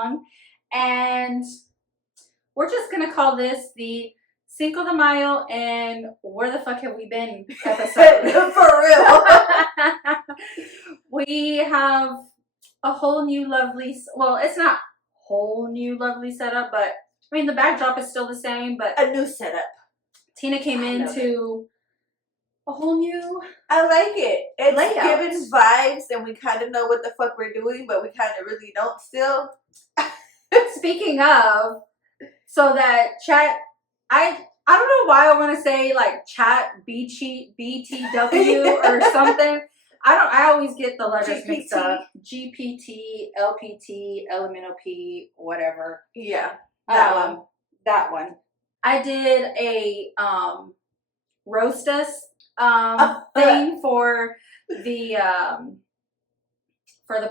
song. And we're just going to call this the Cinco de Mayo and Where the Fuck Have We Been episode. For real. We have a whole new lovely, well, it's not whole new lovely setup, but I mean, the backdrop is still the same, but a new setup. Tina came into a whole new I like it. It's layout. giving vibes, and we kind of know what the fuck we're doing, but we kind of really don't still. Speaking of, so that chat, I don't know why I want to say like chat BTW or something. I always get the letters mixed up. GPT, LPT, LMNOP, whatever. Yeah. That one. I did a roast us thing for the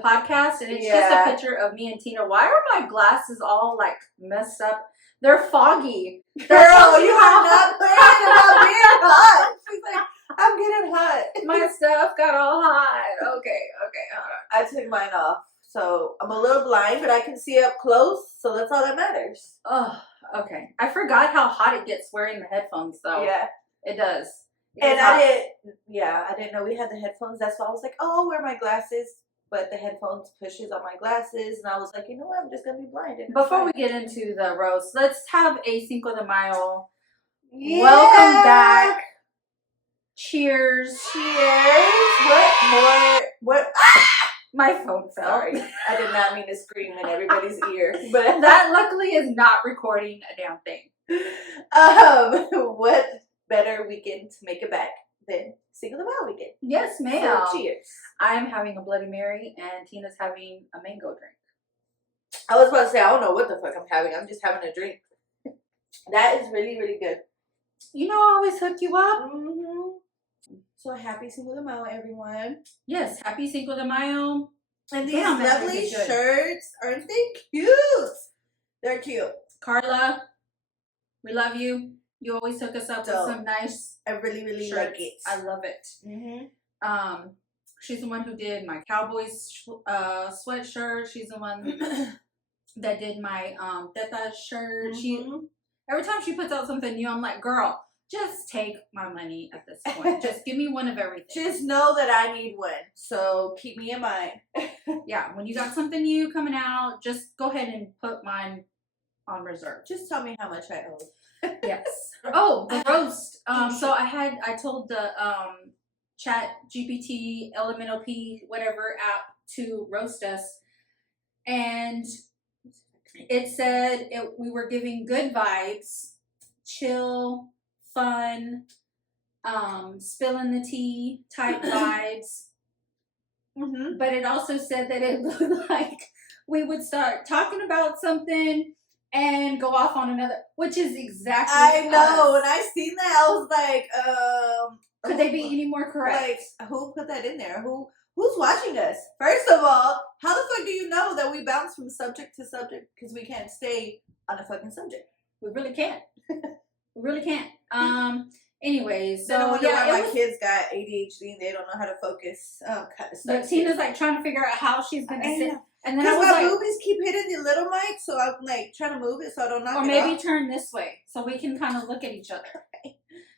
podcast, and it's just a picture of me and Tina. Why are my glasses all like messed up? They're foggy. Girl, you are not playing about being hot. She's like, I'm getting hot. My stuff got all hot. Okay, hold on. I took mine off. So I'm a little blind, but I can see up close, so that's all that matters. Oh, okay. I forgot how hot it gets wearing the headphones, though. Yeah. It does. I didn't know we had the headphones. That's why I was like, oh, I'll wear my glasses. But the headphones pushes on my glasses, and I was like, you know what? I'm just going to be blinded. Before we get into the roast, let's have a Cinco de Mayo. Yeah. Welcome back. Cheers. What? My phone fell. Sorry. I did not mean to scream in everybody's ear. But that luckily is not recording a damn thing. What better weekend to make it back than Cinco de Mayo weekend? Yes, ma'am. So cheers. I'm having a Bloody Mary, and Tina's having a mango drink. I was about to say, I don't know what the fuck I'm having. I'm just having a drink. That is really, really good. You know I always hook you up. Mm-hmm. So happy Cinco de Mayo, everyone. Yes, happy Cinco de Mayo. And these lovely shirts, aren't they cute? They're cute. Carla, we love you. You always hook us up with some nice I really, really shirts. like it. I love it. Mm-hmm. She's the one who did my Cowboys sweatshirt. She's the one that did my Teta shirt. Mm-hmm. Every time she puts out something new, I'm like, girl, just take my money at this point. Just give me one of everything. Just know that I need one. So keep me in mind. Yeah, when you got something new coming out, just go ahead and put mine on reserve. Just tell me how much I owe. Yes. Oh, the roast. So I told the Chat GPT, LMNOP, whatever app to roast us, and it said we were giving good vibes, chill, fun, spilling the tea type vibes. Mm-hmm. But it also said that it looked like we would start talking about something and go off on another, which is exactly I know. us. When I seen that, I was like, could they be any more correct? Like, who put that in there? Who's watching us? First of all, how the fuck do you know that we bounce from subject to subject? Because we can't stay on a fucking subject. We really can't. We really can't. Anyways, so I wonder why my was, kids got ADHD and they don't know how to focus. Kind of stuff. But Tina's like trying to figure out how she's gonna sit. And then because I was my like, boobies keep hitting the little mic, so I'm like trying to move it so I don't knock it off. or maybe turn this way so we can kind of look at each other.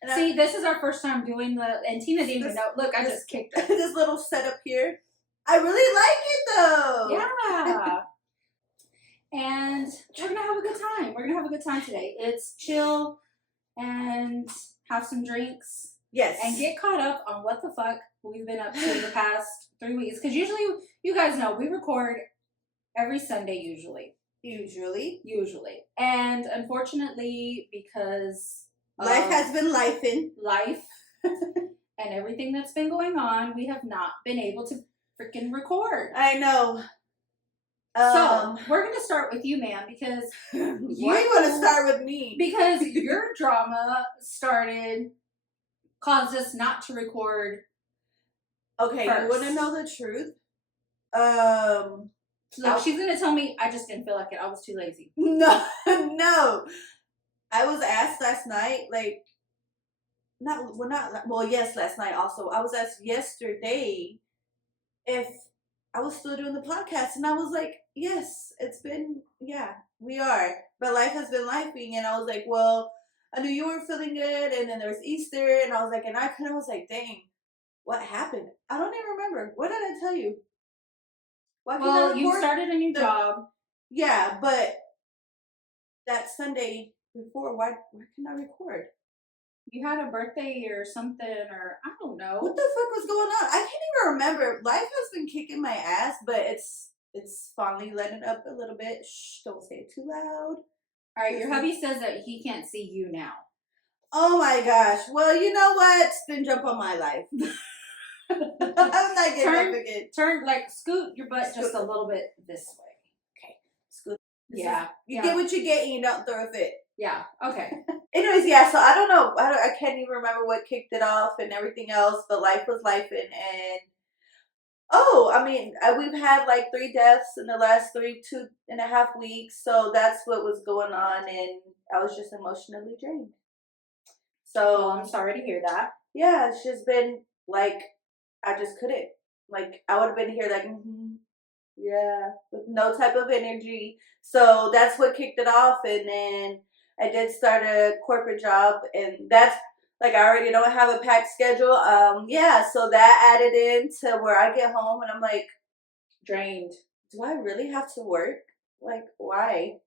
And see, this is our first time doing and Tina didn't even know. Look, I just kicked it. This little setup here. I really like it though. Yeah. And we're gonna have a good time. We're gonna have a good time today. It's chill and have some drinks. Yes. And get caught up on what the fuck we've been up to the past 3 weeks. Because usually, you guys know, we record every Sunday usually. Usually. And unfortunately, because life has been life and everything that's been going on, we have not been able to freaking record. I know. So we're gonna start with you, ma'am, because why you want to start with me? Because your drama caused us not to record. Okay, first. You want to know the truth? Look, she's gonna tell me I just didn't feel like it. I was too lazy. No. I was asked last night, yes, last night also. I was asked yesterday if I was still doing the podcast, and I was like, yes, it's been, yeah, we are. But life has been lifing, and I was like, well, I knew you were feeling good, and then there's Easter, and I was like, and I kind of was like, dang, what happened? I don't even remember. What did I tell you? Why can I Well, you record? started a new job. Yeah, but that Sunday before, why can I record? You had a birthday or something, or I don't know. What the fuck was going on? I can't even remember. Life has been kicking my ass, but it's finally letting up a little bit. Shh, don't say it too loud. All right, your hubby says that he can't see you now. Oh my gosh. Well, you know what? Spin jump on my life. I'm not getting up again. Turn, like, scoot your butt just a little bit this way. Okay. Scoot. Yeah. You get what you get and you don't throw a fit. Yeah. Okay. Anyways, yeah, so I don't know. I can't even remember what kicked it off and everything else, but life was life, and oh, I mean, we've had like 3 deaths in the last 2.5 weeks, so that's what was going on, and I was just emotionally drained. So I'm sorry to hear that. Yeah, it's just been like I just couldn't. Like I would have been here like, yeah, with no type of energy. So that's what kicked it off, and then I did start a corporate job, and that's like I already don't have a packed schedule. Yeah, so that added into where I get home, and I'm like drained. Do I really have to work? Like why?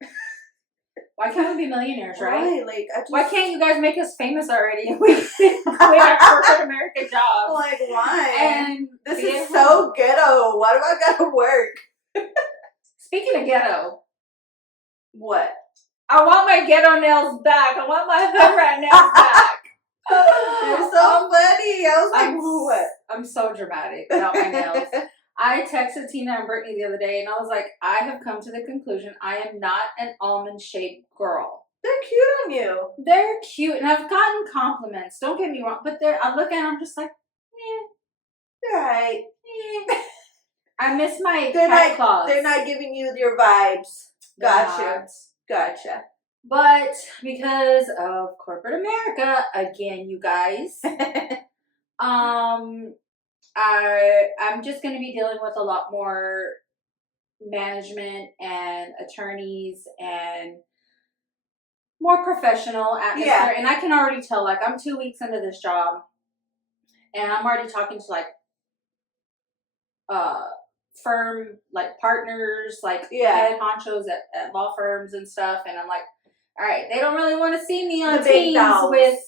Why can't we be millionaires, right? Why? Like why can't you guys make us famous already? We have corporate America jobs. Like why? And this is so ghetto. Why do I gotta work? Speaking of ghetto, what? I want my ghetto nails back. I want my hood rat nails back. You're so funny. I was like, what? I'm so dramatic about my nails. I texted Tina and Brittany the other day, and I was like, I have come to the conclusion I am not an almond-shaped girl. They're cute on you. They're cute, and I've gotten compliments. Don't get me wrong, but I look at them, I'm just like, They're right. I miss my cat claws. They're not giving you your vibes. Gotcha. But because of corporate America, again, you guys, I'm just going to be dealing with a lot more management and attorneys and more professional atmosphere. Yeah. And I can already tell, like, I'm 2 weeks into this job, and I'm already talking to like firm like partners, like head honchos at law firms and stuff, and I'm like, all right, they don't really want to see me on teams with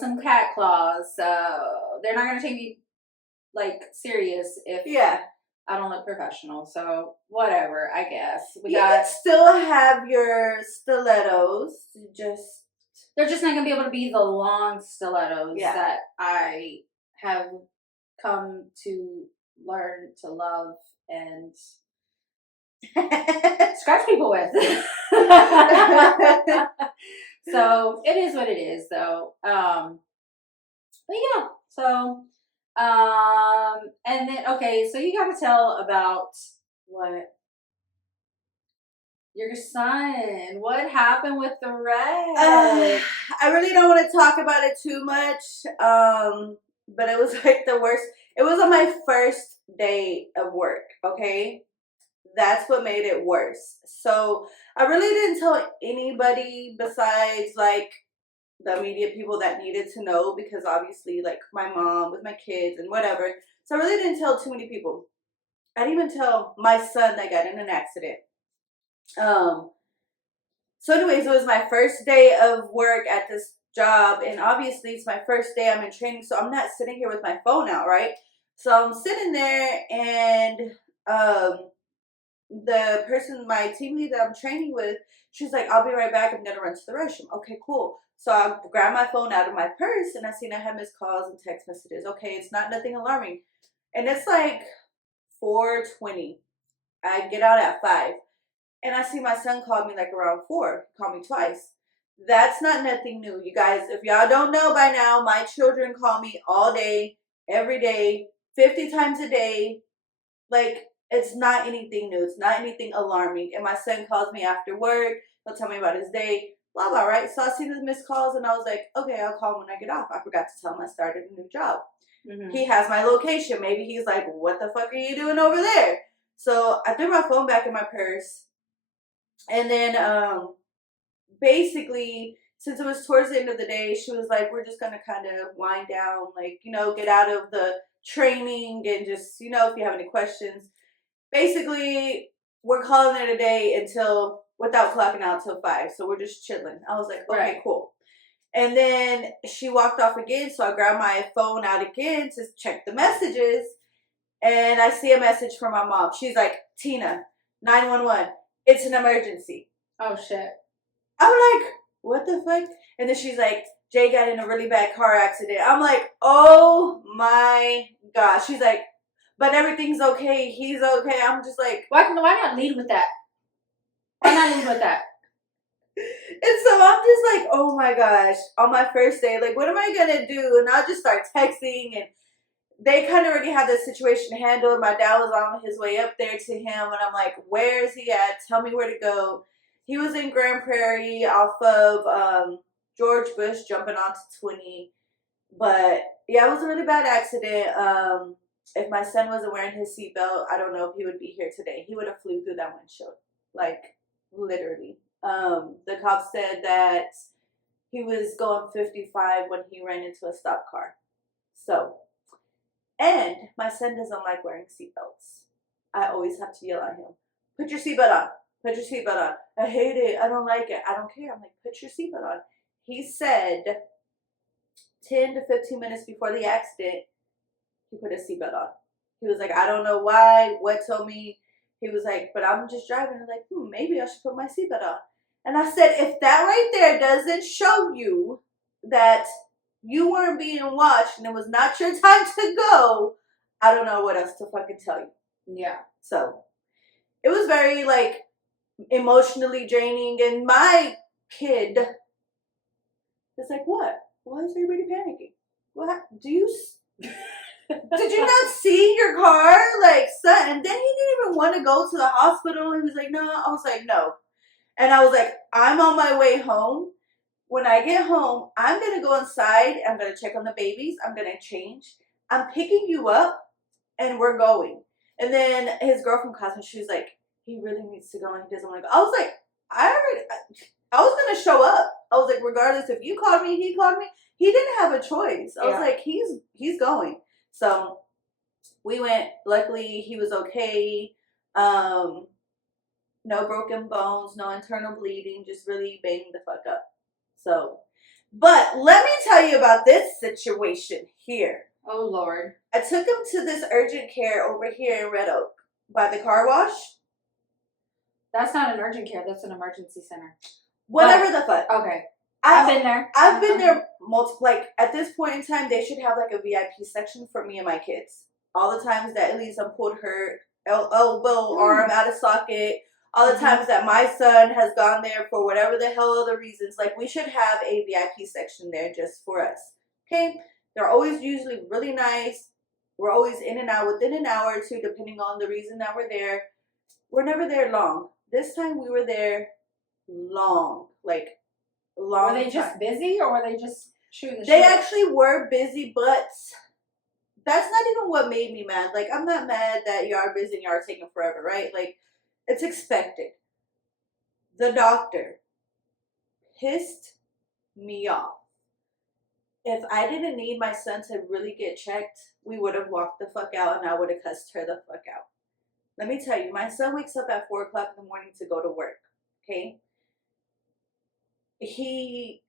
some cat claws, so they're not going to take me like serious if I don't look professional. So whatever, I guess you can still have your stilettos. They're just not going to be able to be the long stilettos that I have come to learn to love and scratch people with. So it is what it is, though. But yeah, so and then okay, so you got to tell about what your son. What happened with the red? I really don't want to talk about it too much. But it was like the worst. It was on my first day of work. Okay. That's what made it worse. So I really didn't tell anybody besides like the immediate people that needed to know, because obviously like my mom with my kids and whatever. So I really didn't tell too many people. I didn't even tell my son that got in an accident. So anyways, it was my first day of work at this job, and obviously it's my first day. I'm in training, so I'm not sitting here with my phone out, right? So I'm sitting there, and the person, my team lead that I'm training with, she's like, I'll be right back. I'm going to run to the restroom. Okay, cool. So I grabbed my phone out of my purse, and I seen I had missed calls and text messages. Okay, it's not nothing alarming. And it's like 4:20. I get out at 5. And I see my son called me like around 4. Called me twice. That's not nothing new. You guys, if y'all don't know by now, my children call me all day, every day, 50 times a day. Like, it's not anything new. It's not anything alarming. And my son calls me after work. He'll tell me about his day. Blah, blah, right? So I see the missed calls, and I was like, okay, I'll call him when I get off. I forgot to tell him I started a new job. Mm-hmm. He has my location. Maybe he's like, what the fuck are you doing over there? So I threw my phone back in my purse. And then basically, since it was towards the end of the day, she was like, we're just going to kind of wind down, like, get out of the training and just, if you have any questions. Basically, we're calling it a day without clocking out till 5. So we're just chilling. I was like, okay, cool. And then she walked off again. So I grabbed my phone out again to check the messages. And I see a message from my mom. She's like, Tina, 911. It's an emergency. Oh, shit. I'm like, what the fuck? And then she's like, Jay got in a really bad car accident. I'm like, oh my gosh. She's like, but everything's okay. He's okay. I'm just like, why not lead with that? Why not lead with that? And so I'm just like, oh my gosh, on my first day, like, what am I gonna do? And I'll just start texting, and they kind of already had the situation handled. My dad was on his way up there to him, and I'm like, where is he at? Tell me where to go. He was in Grand Prairie off of George Bush, jumping onto 20. But yeah, it was a really bad accident. If my son wasn't wearing his seatbelt, I don't know if he would be here today. He would have flew through that windshield, like literally. The cop said that he was going 55 when he ran into a stop car. So, and my son doesn't like wearing seatbelts. I always have to yell at him, put your seatbelt on. Put your seatbelt on. I hate it. I don't like it. I don't care. I'm like, put your seatbelt on. He said 10 to 15 minutes before the accident, he put his seatbelt on. He was like, I don't know why. What told me? He was like, but I'm just driving. I was like, maybe I should put my seatbelt on. And I said, if that right there doesn't show you that you weren't being watched and it was not your time to go, I don't know what else to fucking tell you. Yeah. So it was very like emotionally draining, and my kid is like, what? Why is everybody panicking? What? Did you not see your car? Like, son. And then he didn't even want to go to the hospital. He was like, no. I was like, no. And I was like, I'm on my way home. When I get home, I'm going to go inside. I'm going to check on the babies. I'm going to change. I'm picking you up, and we're going. And then his girlfriend calls me. She was like, he really needs to go, and he doesn't want to go. I was like, I was going to show up. I was like, regardless if you called me, he called me. He didn't have a choice. I was like, he's going. So we went. Luckily, he was okay. No broken bones, no internal bleeding, just really banged the fuck up. So, but let me tell you about this situation here. Oh, Lord. I took him to this urgent care over here in Red Oak by the car wash. That's not an urgent care. That's an emergency center. Whatever the fuck. Okay. I've been there. I've been there multiple, like, at this point in time, they should have, like, a VIP section for me and my kids. All the times that Elisa pulled her elbow, arm out of socket. All the times that my son has gone there for whatever the hell other reasons. Like, we should have a VIP section there just for us. Okay? They're always usually really nice. We're always in and out within an hour or two, depending on the reason that we're there. We're never there long. This time we were there long. Like, long. Were they just busy, or were they just shooting the shit? They actually were busy, but that's not even what made me mad. Like, I'm not mad that you are busy and you are taking forever, right? Like, it's expected. The doctor pissed me off. If I didn't need my son to really get checked, we would have walked the fuck out and I would have cussed her the fuck out. Let me tell you, my son wakes up at 4 o'clock in the morning to go to work, okay? He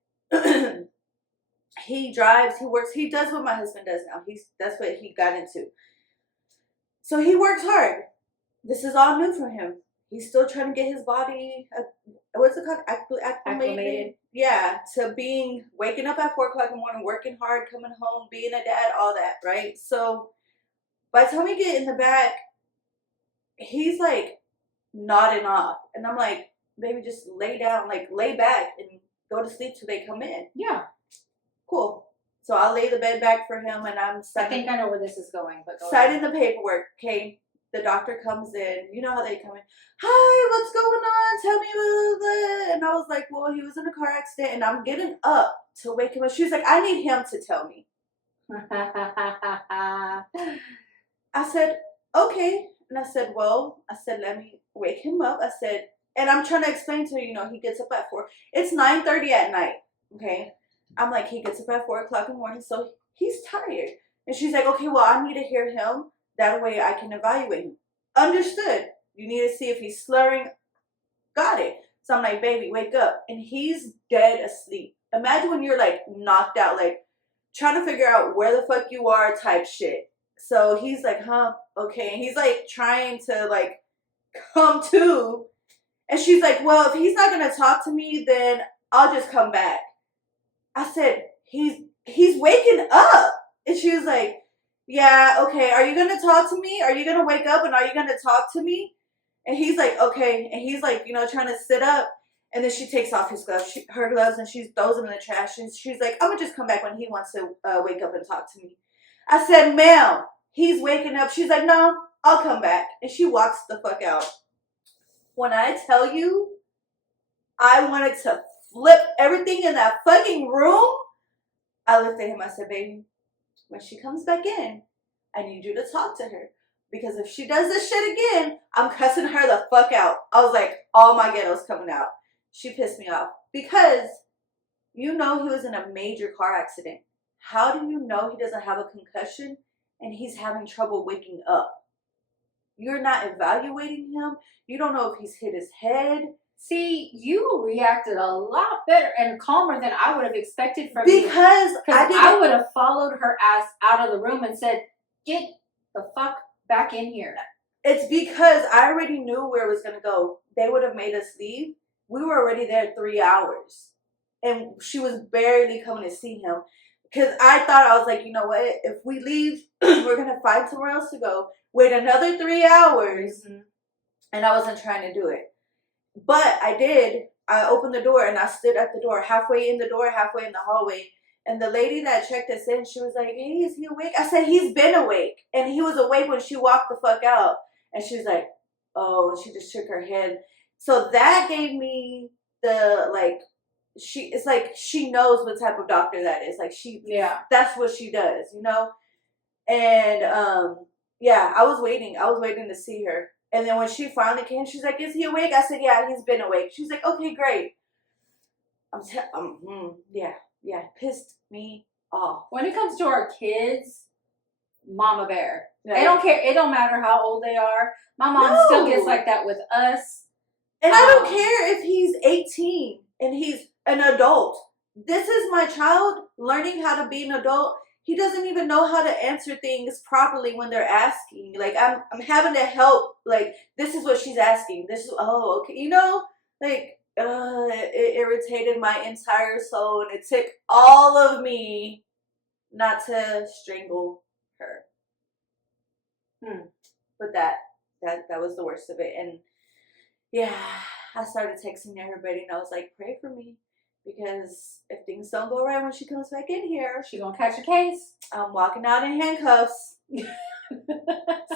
drives, he works, he does what my husband does now. That's what he got into. So he works hard. This is all new for him. He's still trying to get his body, what's it called? Acclimated. Yeah, to waking up at 4 o'clock in the morning, working hard, coming home, being a dad, all that, right? So by the time we get in the back, he's like nodding off. And I'm like, baby, just lay down, like lay back and go to sleep till they come in. Yeah. Cool. So I'll lay the bed back for him, and I'm signing. I think I know where this is going, but go signing the paperwork, okay? The doctor comes in. You know how they come in. Hi, what's going on? Tell me blah, blah, blah. And I was like, well, he was in a car accident, and I'm getting up to wake him up. She was like, I need him to tell me. I said, okay. And I said, well, let me wake him up. I said, and I'm trying to explain to her, he gets up at 4. It's 9:30 at night, okay? I'm like, he gets up at 4 o'clock in the morning, so he's tired. And she's like, okay, well, I need to hear him. That way I can evaluate him. Understood. You need to see if he's slurring. Got it. So I'm like, baby, wake up. And he's dead asleep. Imagine when you're like knocked out, like trying to figure out where the fuck you are type shit. So he's like, huh, okay. And he's like trying to like come to. And she's like, well, if he's not going to talk to me, then I'll just come back. I said, he's waking up. And she was like, yeah, okay. Are you going to talk to me? Are you going to wake up and are you going to talk to me? And he's like, okay. And he's like, trying to sit up. And then she takes off her gloves, and she throws them in the trash. And she's like, I'm going to just come back when he wants to wake up and talk to me. I said, ma'am, he's waking up. She's like, no, I'll come back. And she walks the fuck out. When I tell you, I wanted to flip everything in that fucking room. I looked at him. I said, baby, when she comes back in, I need you to talk to her. Because if she does this shit again, I'm cussing her the fuck out. I was like, all my ghetto's coming out. She pissed me off. Because he was in a major car accident. How do you know he doesn't have a concussion and he's having trouble waking up? You're not evaluating him. You don't know if he's hit his head. See, you reacted a lot better and calmer than I would have expected from you. Because I would have followed her ass out of the room and said, get the fuck back in here. It's because I already knew where it was going to go. They would have made us leave. We were already there 3 hours. And she was barely coming to see him. Because I thought, I was like, you know what? If we leave, we're going to find somewhere else to go. Wait another 3 hours. Mm-hmm. And I wasn't trying to do it. But I did. I opened the door and I stood at the door. Halfway in the door, halfway in the hallway. And the lady that checked us in, she was like, hey, is he awake? I said, he's been awake. And he was awake when she walked the fuck out. And she was like, oh, and she just shook her head. So that gave me the, like, it's like she knows what type of doctor that is. Like, that's what she does, And, yeah, I was waiting. I was waiting to see her. And then when she finally came, she's like, is he awake? I said, yeah, he's been awake. She's like, okay, great. Yeah, pissed me off. When it comes to our kids, mama bear. Right. They don't care. It don't matter how old they are. My mom still gets like that with us. And I don't care if he's 18 and he's an adult. This is my child learning how to be an adult. He doesn't even know how to answer things properly when they're asking. Like, I'm having to help. Like, this is what she's asking. This is, oh, okay. Like, it irritated my entire soul. And it took all of me not to strangle her. But that was the worst of it. And yeah, I started texting everybody and I was like, pray for me. Because if things don't go right when she comes back in here, she gonna catch a case. I'm walking out in handcuffs.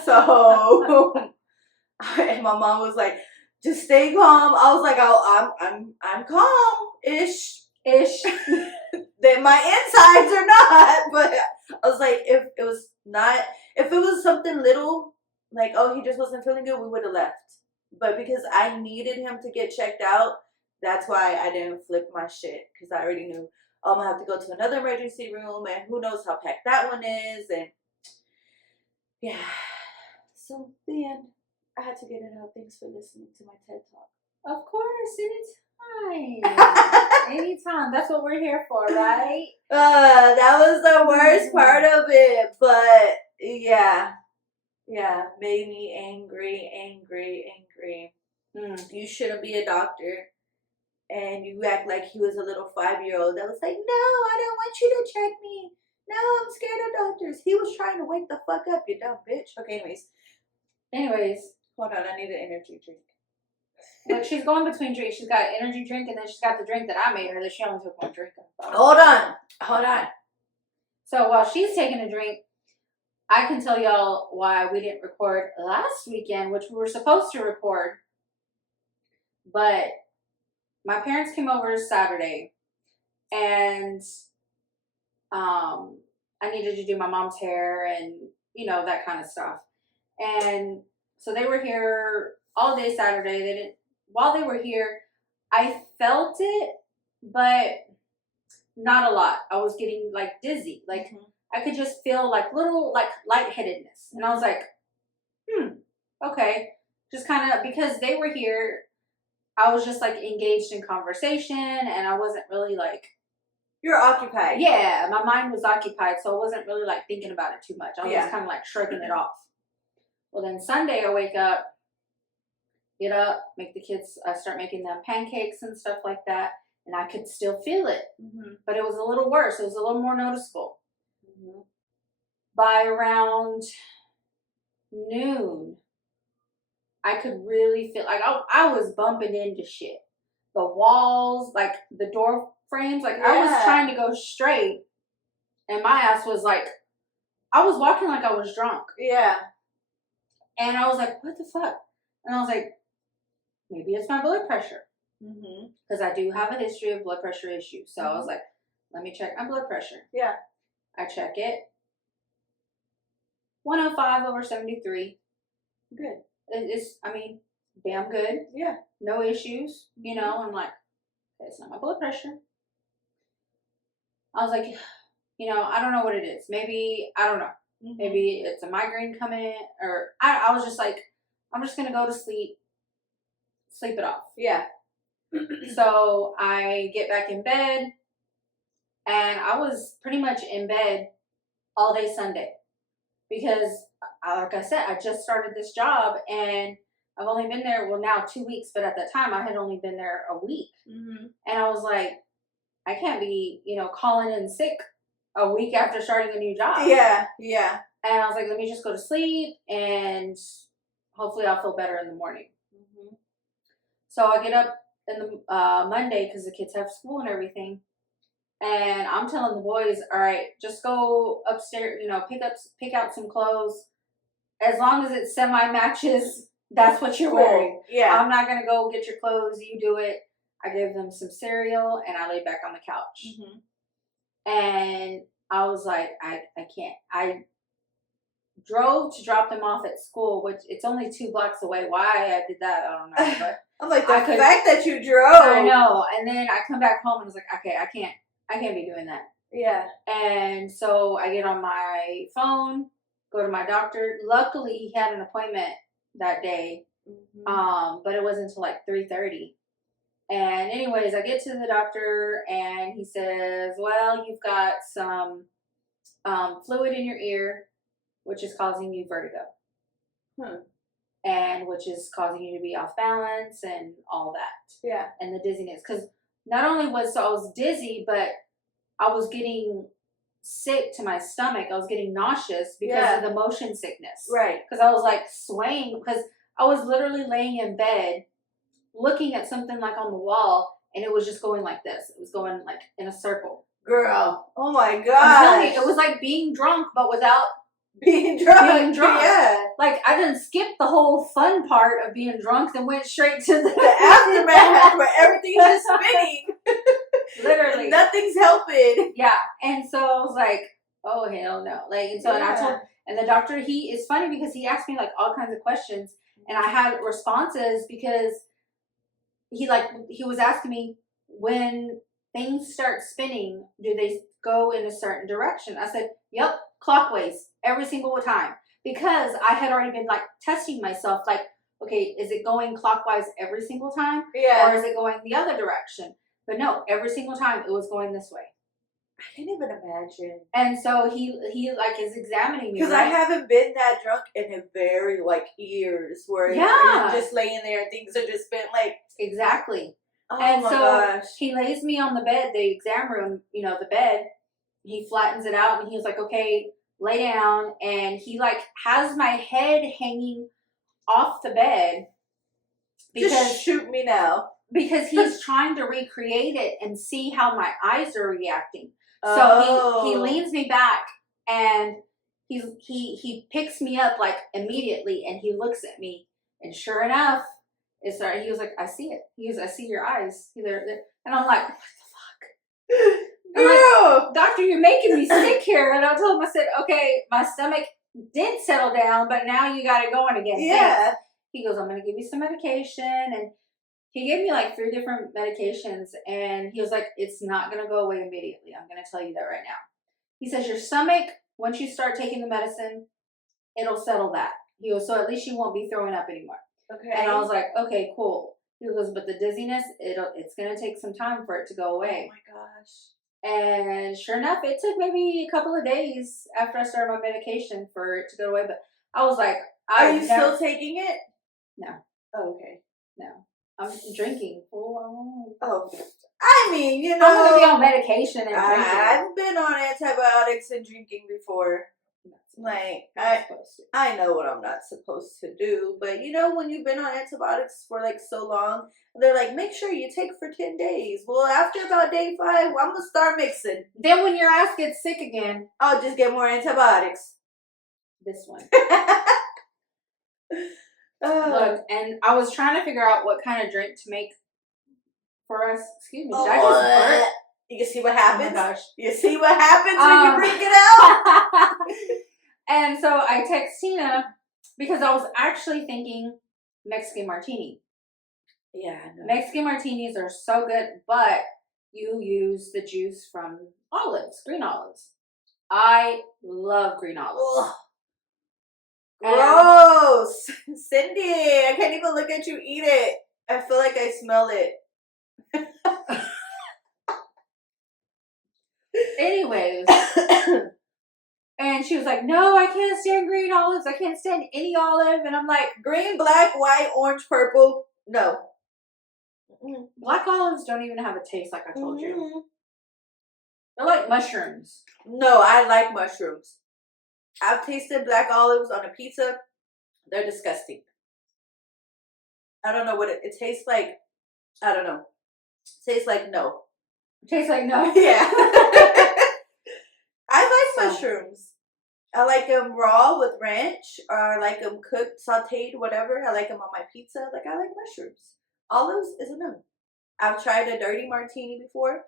So, and my mom was like, just stay calm. I was like, I'm calm-ish. That my insides are not. But I was like, if it was something little, like, oh, he just wasn't feeling good, we would have left. But because I needed him to get checked out, that's why I didn't flip my shit. Because I already knew, I'm going to have to go to another emergency room. And who knows how packed that one is. And yeah. So, the end. I had to get it out. Thanks for listening to my TED Talk. Of course. Anytime. Anytime. That's what we're here for, right? That was the worst part of it. But, yeah. Yeah. Made me angry. You shouldn't be a doctor. And you act like he was a little 5-year-old that was like, no, I don't want you to check me. No, I'm scared of doctors. He was trying to wake the fuck up, you dumb bitch. Okay, anyways. Hold on, I need an energy drink. Look, she's going between drinks. She's got an energy drink and then she's got the drink that I made her that she only took one drink of. Hold on. So while she's taking a drink, I can tell y'all why we didn't record last weekend, which we were supposed to record. But my parents came over Saturday, and I needed to do my mom's hair and, that kind of stuff. And So they were here all day Saturday. They didn't. While they were here, I felt it, but not a lot. I was getting like dizzy. Like I could just feel like little like lightheadedness, and I was like, okay, just kind of because they were here. I was just like engaged in conversation, and I wasn't really like. You're occupied. Yeah, my mind was occupied, so I wasn't really like thinking about it too much. I was just kind of like shrugging it off. Well, then Sunday I wake up, get up, make the kids, start making them pancakes and stuff like that, and I could still feel it, but it was a little worse. It was a little more noticeable. By around noon, I could really feel like I was bumping into shit. The walls, like the door frames, like I was trying to go straight, and my ass was like, I was walking like I was drunk. Yeah. And I was like, what the fuck? And I was like, maybe it's my blood pressure. Because I do have a history of blood pressure issues. So I was like, let me check my blood pressure. Yeah. I check it. 105/73. Good. It's, I mean, damn good. Yeah. No issues. You know, I'm like, it's not my blood pressure. I was like, you know, I don't know what it is. Maybe, I don't know. Maybe it's a migraine coming, or I was just like, I'm just going to go to sleep it off. Yeah. So I get back in bed, and I was pretty much in bed all day Sunday because, like I said, I just started this job, and I've only been there, well, now 2 weeks, but at that time I had only been there a week. And I was like, I can't be, you know, calling in sick a week after starting a new job. Yeah, yeah. And I was like, let me just go to sleep, and hopefully I'll feel better in the morning. So I get up in the Monday because the kids have school and everything, and I'm telling the boys, all right, just go upstairs, you know, pick out some clothes. As long as it semi-matches, that's what you're wearing. Yeah. I'm not gonna go get your clothes. You do it. I gave them some cereal, and I lay back on the couch. And I was like, I can't. I drove to drop them off at school, which it's only 2 blocks away. Why I did that, I don't know. But I'm like, the fact that you drove. I know. And then I come back home and I was like, okay, I can't be doing that. Yeah. And so I get on my phone, go to my doctor. Luckily, he had an appointment that day, but it wasn't until like 3:30. And anyways, I get to the doctor, and he says, well, you've got some fluid in your ear, which is causing you vertigo. And which is causing you to be off balance and all that. Yeah. And the dizziness. Because not only I was dizzy, but I was getting sick to my stomach. I was getting nauseous because of the motion sickness. Right. Because I was like swaying, because I was literally laying in bed looking at something like on the wall, and it was just going like this. It was going like in a circle. Girl. Oh my God. I'm telling you, it was like being drunk, but without being drunk. Yeah. Like, I didn't skip the whole fun part of being drunk and went straight to the aftermath where everything's just spinning. Literally. Nothing's helping. Yeah. And so I was like, oh, hell no. Like, and so and I told, and the doctor, he is funny because he asked me like all kinds of questions, and I had responses because he was asking me, when things start spinning, do they go in a certain direction? I said, yep, clockwise every single time, because I had already been like testing myself, like, okay, is it going clockwise every single time? Yeah. Or is it going the other direction? But no, every single time it was going this way. I can't even imagine. And so he like is examining me, because I haven't been that drunk in a very like years, where you're just laying there and things are just been like exactly. Oh and my so gosh. He lays me on the bed, the exam room, you know, the bed. He flattens it out, and he's like, okay, lay down. And he like has my head hanging off the bed. Because, just shoot me now. Because he's trying to recreate it and see how my eyes are reacting. So he leans me back, and he picks me up like immediately, and he looks at me, and sure enough, he was like, I see it. He goes, I see your eyes. And I'm like, what the fuck? I'm like, doctor, you're making me sick here. And I told him, I said, okay, my stomach did settle down, but now you got it going again. Yeah. Thanks. He goes, I'm going to give you some medication. And he gave me like 3 different medications. And he was like, it's not going to go away immediately. I'm going to tell you that right now. He says, your stomach, once you start taking the medicine, it'll settle that. He goes, so at least you won't be throwing up anymore. Okay. And I was like, okay, cool. He goes, but the dizziness, it's going to take some time for it to go away. Oh my gosh. And sure enough, it took maybe a couple of days after I started my medication for it to go away. But I was like, Are you still taking it? No. Oh, okay. No. I'm drinking. Oh. I mean, you know. I'm going to be on medication and drinking. I've been on antibiotics and drinking before. Like, I know what I'm not supposed to do, but you know, when you've been on antibiotics for like so long, they're like, make sure you take for 10 days. Well, after about day 5, I'm going to start mixing. Then when your ass gets sick again, I'll just get more antibiotics. This one. Look, and I was trying to figure out what kind of drink to make for us. Excuse me. Did I just burp? You can see what happens? Oh my gosh. You see what happens when you bring it out? And so I text Tina because I was actually thinking Mexican martini. Yeah, I know. Mexican martinis are so good, but you use the juice from olives, green olives. I love green olives. Gross. Cindy, I can't even look at you eat it. I feel like I smell it. Anyways. And she was like, no, I can't stand green olives. I can't stand any olive. And I'm like, green, black, white, orange, purple. No. Black olives don't even have a taste like I told you. They're like mushrooms. No, I like mushrooms. I've tasted black olives on a pizza. They're disgusting. I don't know what it tastes like. I don't know. It tastes like no. It tastes like no? Yeah. I like mushrooms. I like them raw with ranch, or I like them cooked, sauteed, whatever. I like them on my pizza. Like, I like mushrooms. Olives is a no. I've tried a dirty martini before.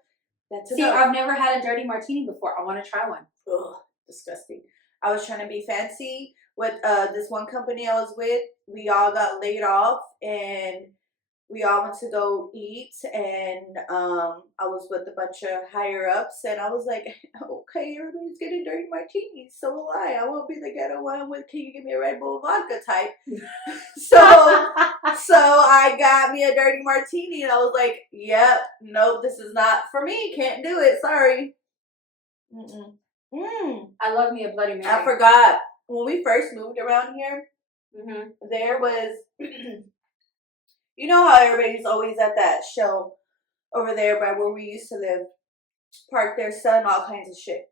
That's a no. I've never had a dirty martini before. I want to try one. Ugh, disgusting. I was trying to be fancy with this one company I was with. We all got laid off, and we all went to go eat, and I was with a bunch of higher ups, and I was like, okay, everybody's getting dirty martinis, so will I. I won't be the ghetto one with, can you give me a Red Bull vodka type? So I got me a dirty martini, and I was like, yep, nope, this is not for me. Can't do it. Sorry. I love me a Bloody Mary. I forgot. When we first moved around here, there was... You know how everybody's always at that show over there by where we used to live, park there selling all kinds of shit.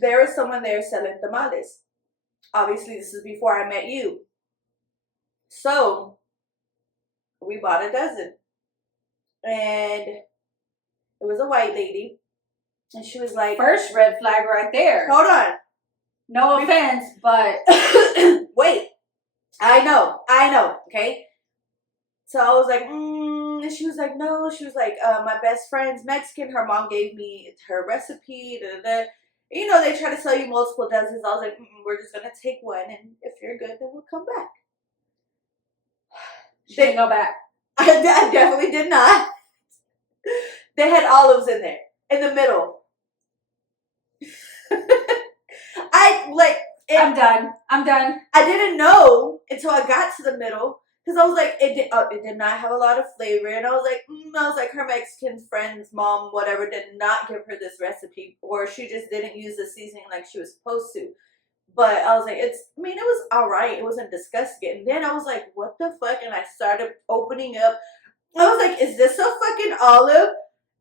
There was someone there selling tamales. Obviously, this is before I met you. So, we bought a dozen. And it was a white lady. And she was like... First red flag right there. Hold on. No offense, but... Wait. I know, okay? So I was like, and she was like, no. She was like, my best friend's Mexican. Her mom gave me her recipe. You know, they try to sell you multiple dozens. I was like, we're just going to take one. And if you're good, then we'll come back. She didn't go back. I definitely did not. They had olives in there, in the middle. I'm done. I didn't know until I got to the middle. Because I was like, it did not have a lot of flavor. And I was like, her Mexican friend's mom, whatever, did not give her this recipe. Or she just didn't use the seasoning like she was supposed to. But I was like, it was alright. It wasn't disgusting. And then I was like, what the fuck? And I started opening up. I was like, is this a fucking olive?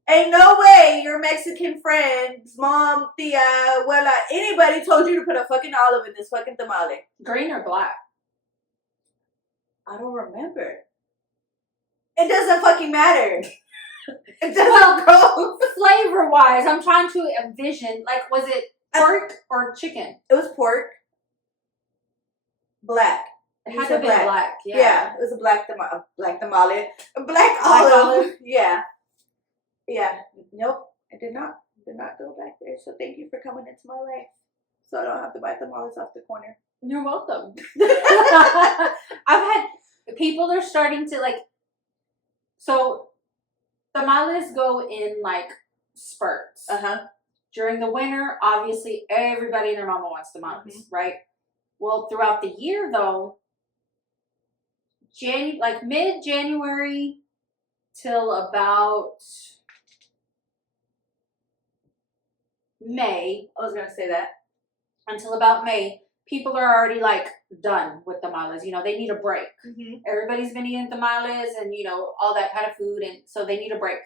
Ain't no way your Mexican friend's mom, tia, abuela, anybody told you to put a fucking olive in this fucking tamale. Green or black? I don't remember. It doesn't fucking matter. It doesn't go. Flavor-wise, I'm trying to envision, like, was it pork or chicken? It was pork. Black. It had to be black. Yeah, it was a black tamale. A black olive. Yeah. Yeah. Nope. I did not go back there. So thank you for coming into my life. so I don't have to buy tamales off the corner. You're welcome. I've had people are starting to like. So tamales go in like spurts. During the winter, obviously, everybody and their mama wants tamales, right? Well, throughout the year, though, like mid-January till about May. I was gonna say that. Until about May, people are already like done with tamales. You know, they need a break. Everybody's been eating tamales and, you know, all that kind of food, and so they need a break.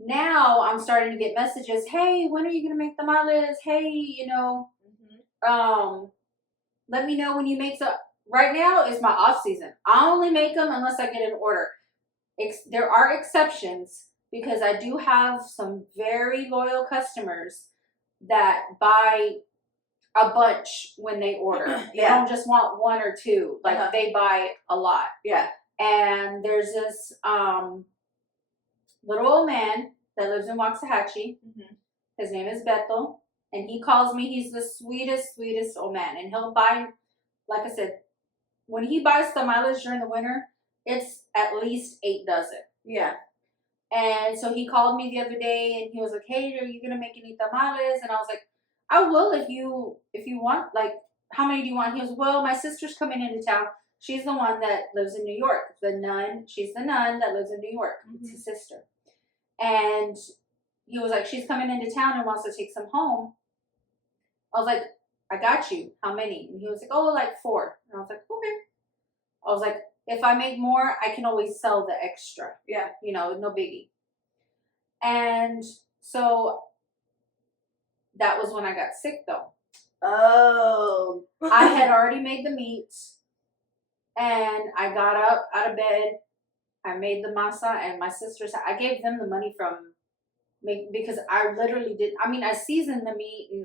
Now I'm starting to get messages. Hey, when are you gonna make tamales? Hey, you know, let me know when you make some. Right now is my off season. I only make them unless I get an order. There are exceptions because I do have some very loyal customers that buy a bunch when they order. They don't just want one or two. Like they buy a lot. Yeah. And there's this little old man that lives in Waxahachie. His name is Beto. And he calls me. He's the sweetest, sweetest old man. And he'll buy, like I said, when he buys tamales during the winter, it's at least 8 dozen. Yeah. And so he called me the other day and he was like, hey, are you going to make any tamales? And I was like, I will if you want. Like, how many do you want? He goes, well, my sister's coming into town. She's the one that lives in New York. The nun. She's the nun that lives in New York. It's his sister. And he was like, she's coming into town and wants to take some home. I was like, I got you. How many? And he was like, oh, like 4. And I was like, okay. I was like, if I make more, I can always sell the extra. Yeah. You know, no biggie. And so that was when I got sick, though. Oh. I had already made the meat. And I got up out of bed. I made the masa. And my sisters, I gave them the money from, because I literally did. I mean, I seasoned the meat and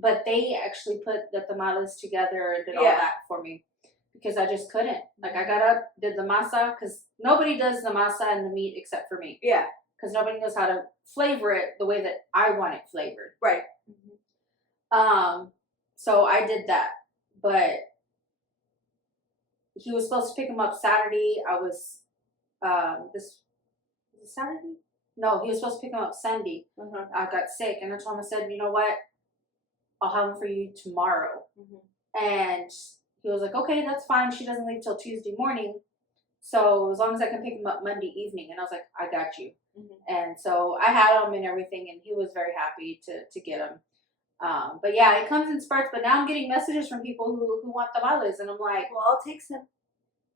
but they actually put the tamales together and did all that for me because I just couldn't. Like, I got up, did the masa, because nobody does the masa and the meat except for me. Yeah. Because nobody knows how to flavor it the way that I want it flavored. Right. So I did that. But he was supposed to pick him up Saturday. I was, was it Saturday? No, he was supposed to pick him up Sunday. I got sick, and I told him, I said, you know what? I'll have him for you tomorrow. And he was like, okay, that's fine. She doesn't leave till Tuesday morning. So as long as I can pick him up Monday evening. And I was like, I got you. And so I had him and everything, and he was very happy to get him. But yeah, it comes in spurts. But now I'm getting messages from people who want tamales, and I'm like, well, I'll take some.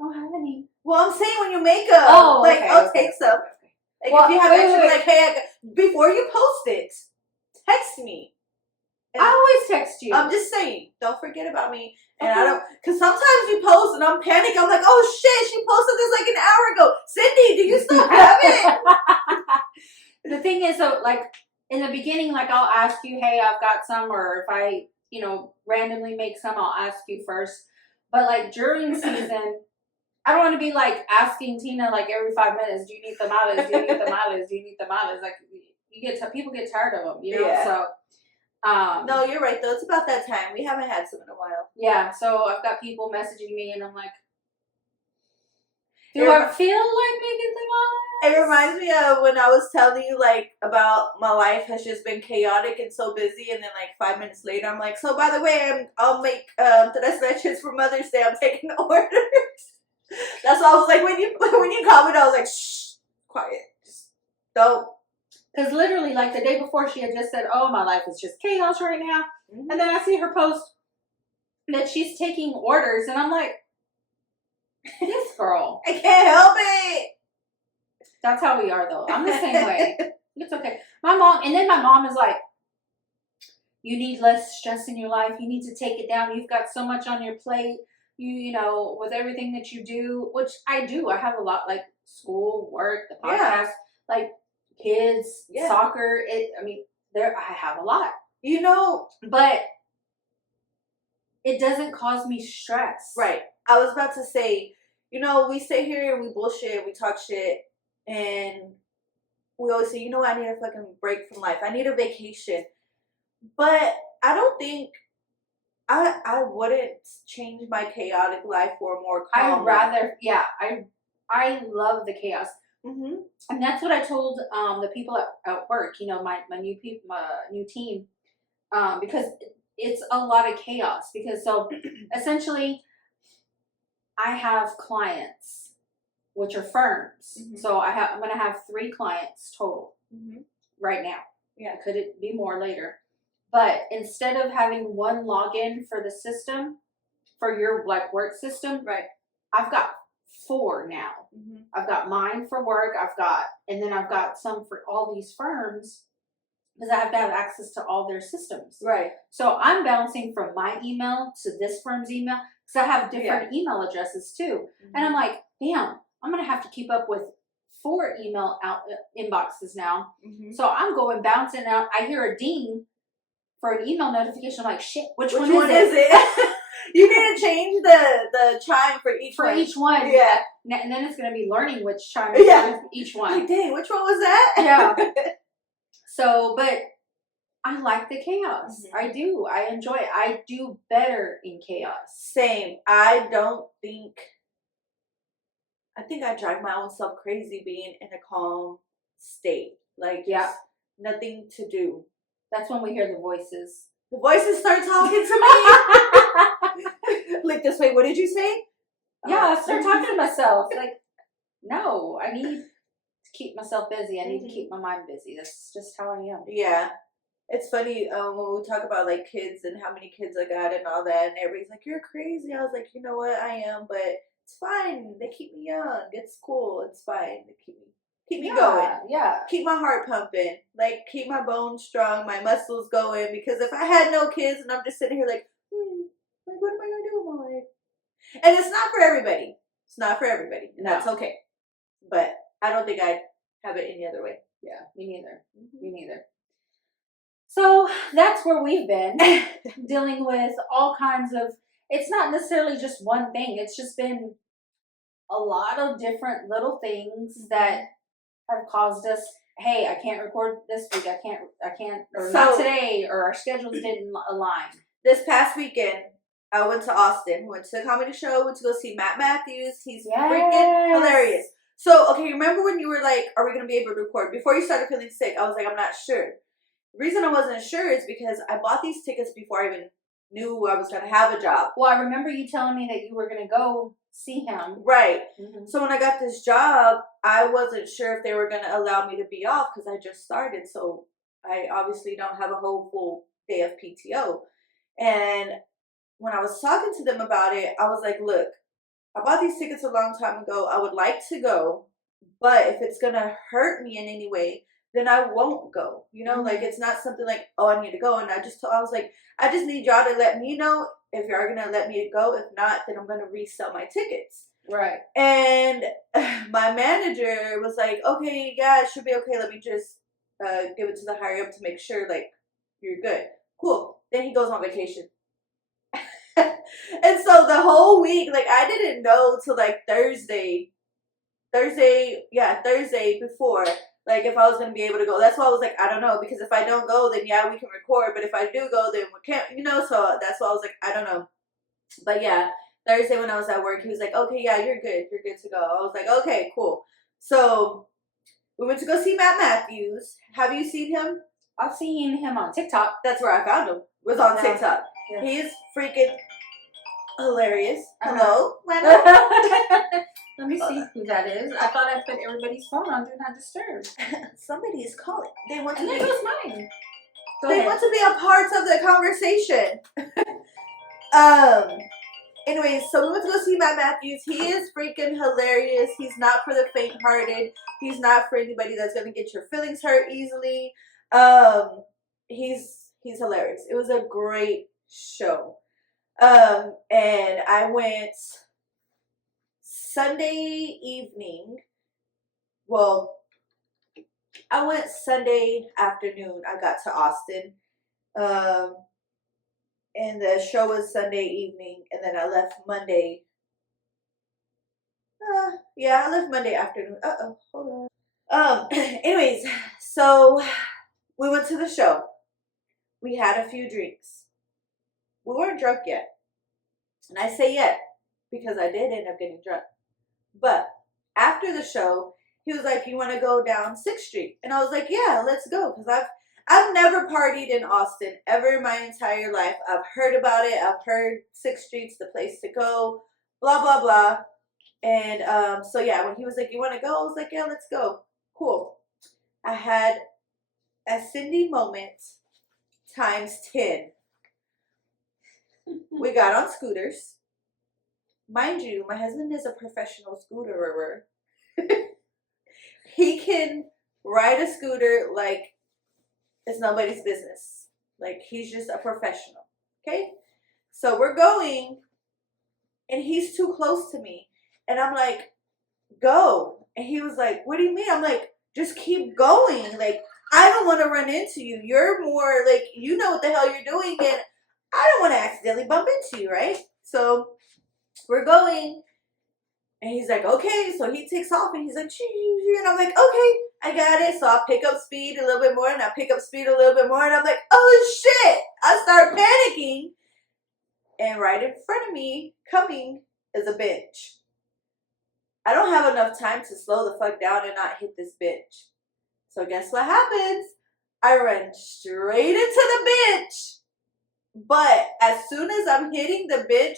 I don't have any. Well, I'm saying when you make them. Oh, like, okay, I'll take some. Like, well, if you have extra, like, hey, before you post it, text me. And I always text you. I'm just saying, don't forget about me. And I don't, because sometimes you post and I'm panicking. I'm like, oh shit, she posted this like an hour ago. Cindy, do you still have it? The thing is, so, like, in the beginning, like, I'll ask you, hey, I've got some, or if I, randomly make some, I'll ask you first. But, like, during season, I don't want to be like asking Tina like every 5 minutes, do you need tamales? Do you need tamales? Do you need tamales? Like, people get tired of them, Yeah. So, no, you're right though. It's about that time. We haven't had some in a while. Yeah. So I've got people messaging me, and I'm like, do I feel like making tamales? It reminds me of when I was telling you like about my life has just been chaotic and so busy, and then like 5 minutes later, I'm like, so by the way, I'll make tres leches for Mother's Day. I'm taking orders. That's why I was like, when you commented, I was like, shh, quiet, just don't. Because literally, like the day before, she had just said, oh, my life is just chaos right now. And then I see her post that she's taking orders, and I'm like, this girl. I can't help it. That's how we are, though. I'm the same way. It's okay. My mom is like, you need less stress in your life. You need to take it down. You've got so much on your plate. You know, with everything that you do, which I do. I have a lot, like school, work, the podcast, like kids, soccer. I have a lot, but it doesn't cause me stress. Right. I was about to say, we sit here and we bullshit, we talk shit, and we always say, I need a fucking break from life. I need a vacation. But I don't think I wouldn't change my chaotic life for a more calm. I'd rather, yeah, I love the chaos. Mm-hmm. And that's what I told the people at work, you know, my new people, my new team, because it's a lot of chaos. Because so essentially, I have clients, which are firms. Mm-hmm. So I'm going to have 3 clients total right now. Yeah, could it be more later? But instead of having one login for the system, for your like work system, right. I've got 4 now. I've got mine for work. And then I've got some for all these firms because I have to have access to all their systems. Right. So I'm bouncing from my email to this firm's email because I have different email addresses too. And I'm like, damn, I'm gonna have to keep up with 4 email inboxes now. So I'm going bouncing out. I hear a ding for an email notification. I'm like, shit, which one is it? You need to change the chime for each one. For each one. Yeah. And then it's going to be learning which chime is for each one. Like, dang, which one was that? Yeah. So, but I like the chaos. I do. I enjoy it. I do better in chaos. Same. I think I drive my own self crazy being in a calm state. Like, just nothing to do. That's when we hear the voices. The voices start talking to me. Like this way, what did you say? Yeah, I start talking to myself. Like, no, I need to keep myself busy. I need to keep my mind busy. That's just how I am. Yeah. It's funny when we talk about like kids and how many kids I got and all that, and everybody's like, "You're crazy." I was like, "You know what? I am, but it's fine. They keep me young. It's cool. It's fine. They keep me going. Yeah. Keep my heart pumping. Like keep my bones strong, my muscles going. Because if I had no kids and I'm just sitting here like what am I gonna do with my life?" And it's not for everybody. It's not for everybody, and that's okay. But I don't think I'd have it any other way. Yeah, me neither. Me neither. So that's where we've been dealing with all kinds of. It's not necessarily just one thing. It's just been a lot of different little things that have caused us. Hey, I can't record this week. I can't, or not today, or our schedules didn't align. This past weekend, I went to Austin, went to the comedy show, went to go see Matt Matthews. He's freaking hilarious. So, okay, remember when you were like, are we going to be able to record? Before you started feeling sick, I was like, I'm not sure. The reason I wasn't sure is because I bought these tickets before I even knew I was going to have a job. Well, I remember you telling me that you were going to go see him. Right. So when I got this job, I wasn't sure if they were going to allow me to be off because I just started. So I obviously don't have a whole full day of PTO. And when I was talking to them about it, I was like, look, I bought these tickets a long time ago. I would like to go, but if it's going to hurt me in any way, then I won't go. You know, like it's not something like, oh, I need to go. And I was like, I just need y'all to let me know if you're going to let me go. If not, then I'm going to resell my tickets. Right. And my manager was like, okay, yeah, it should be okay. Let me just give it to the higher up to make sure, like, you're good. Cool. Then he goes on vacation. And so the whole week, like, I didn't know till like Thursday before, like, if I was going to be able to go. That's why I was like, I don't know, because if I don't go, then yeah, we can record, but if I do go, then we can't, you know, so that's why I was like, I don't know. But yeah, Thursday when I was at work, he was like, okay, yeah, you're good to go. I was like, okay, cool. So we went to go see Matt Matthews. Have you seen him? I've seen him on TikTok. That's where I found him, was on TikTok. Yeah. He's freaking hilarious. Hello? Let me see who that is. I thought I put everybody's phone on Do Not Disturb. Somebody is calling. They want to and be. It was mine. They want to be a part of the conversation. Anyways, so we went to go see Matt Matthews. He is freaking hilarious. He's not for the faint-hearted. He's not for anybody that's gonna get your feelings hurt easily. He's hilarious. It was a great show. And I went Sunday evening. Well, I went Sunday afternoon. I got to Austin. And the show was Sunday evening, and then I left Monday. I left Monday afternoon. Hold on. Anyways, so we went to the show. We had a few drinks. We weren't drunk yet. And I say yet because I did end up getting drunk. But after the show, he was like, you want to go down 6th Street? And I was like, yeah, let's go. Because I've never partied in Austin ever in my entire life. I've heard about it. I've heard 6th Street's the place to go, blah, blah, blah. And so, yeah, when he was like, you want to go? I was like, yeah, let's go. Cool. I had a Cindy moment times 10. We got on scooters. Mind you, my husband is a professional scooterer. He can ride a scooter like it's nobody's business. Like, he's just a professional. Okay? So we're going, and he's too close to me. And I'm like, go. And he was like, what do you mean? I'm like, just keep going. Like, I don't want to run into you. You're more like, you know what the hell you're doing, and I don't want to accidentally bump into you, right? So we're going, and he's like, okay. So he takes off, and he's like, and I'm like, okay, I got it. So I pick up speed a little bit more, and I pick up speed a little bit more, and I'm like, oh shit. I start panicking, and right in front of me, coming, is a bench. I don't have enough time to slow the fuck down and not hit this bench. So guess what happens? I run straight into the bench. But as soon as I'm hitting the bench,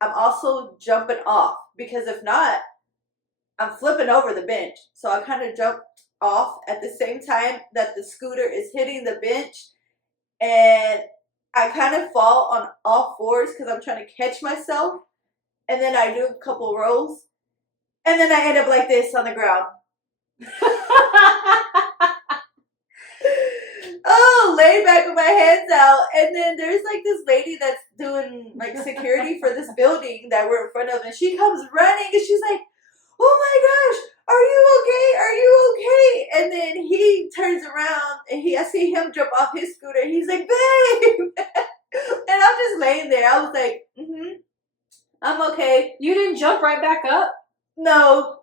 I'm also jumping off. Because if not, I'm flipping over the bench. So I kind of jump off at the same time that the scooter is hitting the bench. And I kind of fall on all fours because I'm trying to catch myself. And then I do a couple rolls. And then I end up like this on the ground. Oh, laid back with my hands out. And then there's like this lady that's doing like security for this building that we're in front of. And she comes running and she's like, oh my gosh, are you okay? Are you okay? And then he turns around and I see him jump off his scooter. He's like, babe. And I'm just laying there. I was like, I'm okay. You didn't jump right back up? No.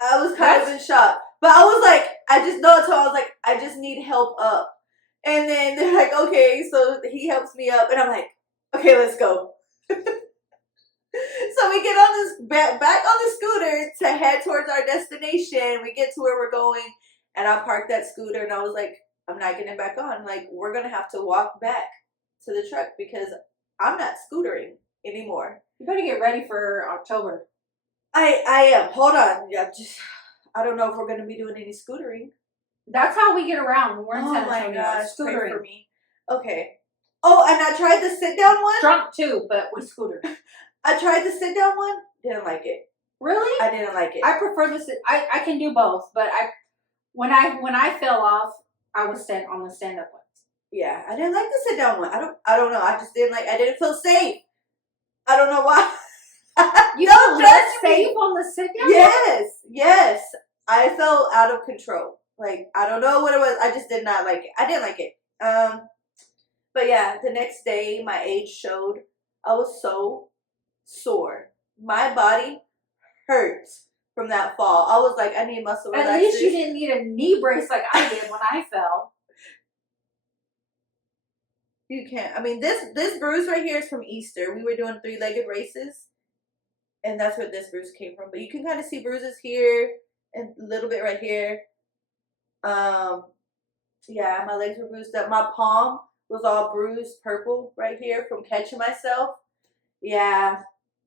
I was kind of in shock. But I was like, I was like, I just need help up. And then they're like, okay, so he helps me up. And I'm like, okay, let's go. So we get on this, back on the scooter to head towards our destination. We get to where we're going. And I parked that scooter and I was like, I'm not getting back on. Like, we're going to have to walk back to the truck because I'm not scootering anymore. You better get ready for October. I am. Hold on. I don't know if we're going to be doing any scootering. That's how we get around when we're in San Antonio. Oh my gosh, scootering. pray for me. Okay. Oh, and I tried the sit down one. Drunk too, but with scooter. I tried the sit down one. Didn't like it. Really? I didn't like it. I prefer the sit. I can do both, but when I fell off, I was on the stand up one. Yeah, I didn't like the sit down one. I don't know. I just didn't like. I didn't feel safe. I don't know why. You don't feel safe on the sit down? Yes. I felt out of control. Like, I don't know what it was. I just did not like it. I didn't like it. But yeah, the next day my age showed. I was so sore. My body hurts from that fall. I was like, I need muscle relaxers. At least you didn't need a knee brace like I did when I fell. You can't. I mean, this bruise right here is from Easter. We were doing 3-legged races. And that's where this bruise came from. But you can kind of see bruises here and a little bit right here. Yeah, my legs were bruised up. My palm was all bruised purple right here from catching myself. Yeah,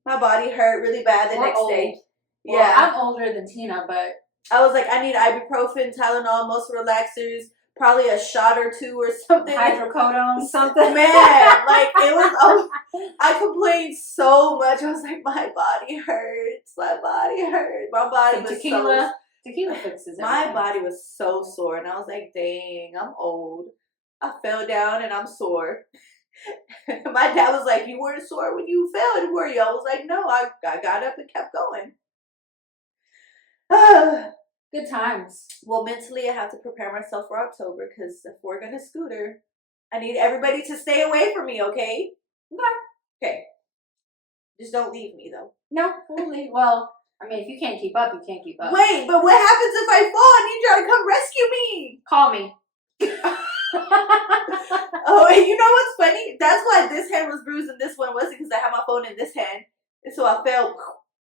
my body hurt really bad the next day. Well, yeah, I'm older than Tina, but I was like, I need ibuprofen, Tylenol, muscle relaxers, probably a shot or two or something. Hydrocodone, something. Man, like it was. Oh, I complained so much. I was like, my body hurts. My body hurts. My body was tequila. Tequila fixes it. My body was so sore, and I was like, dang, I'm old. I fell down, and I'm sore. My dad was like, you weren't sore when you fell, were you? I was like, no, I got up and kept going. Good times. Well, mentally, I have to prepare myself for October, because if we're going to scooter, I need everybody to stay away from me, okay? Okay. Just don't leave me, though. No, we'll leave. Well, I mean, if you can't keep up, you can't keep up. Wait, but what happens if I fall? I need y'all to come rescue me. Call me. Oh, and you know what's funny? That's why this hand was bruised and this one wasn't, because I had my phone in this hand. And so I fell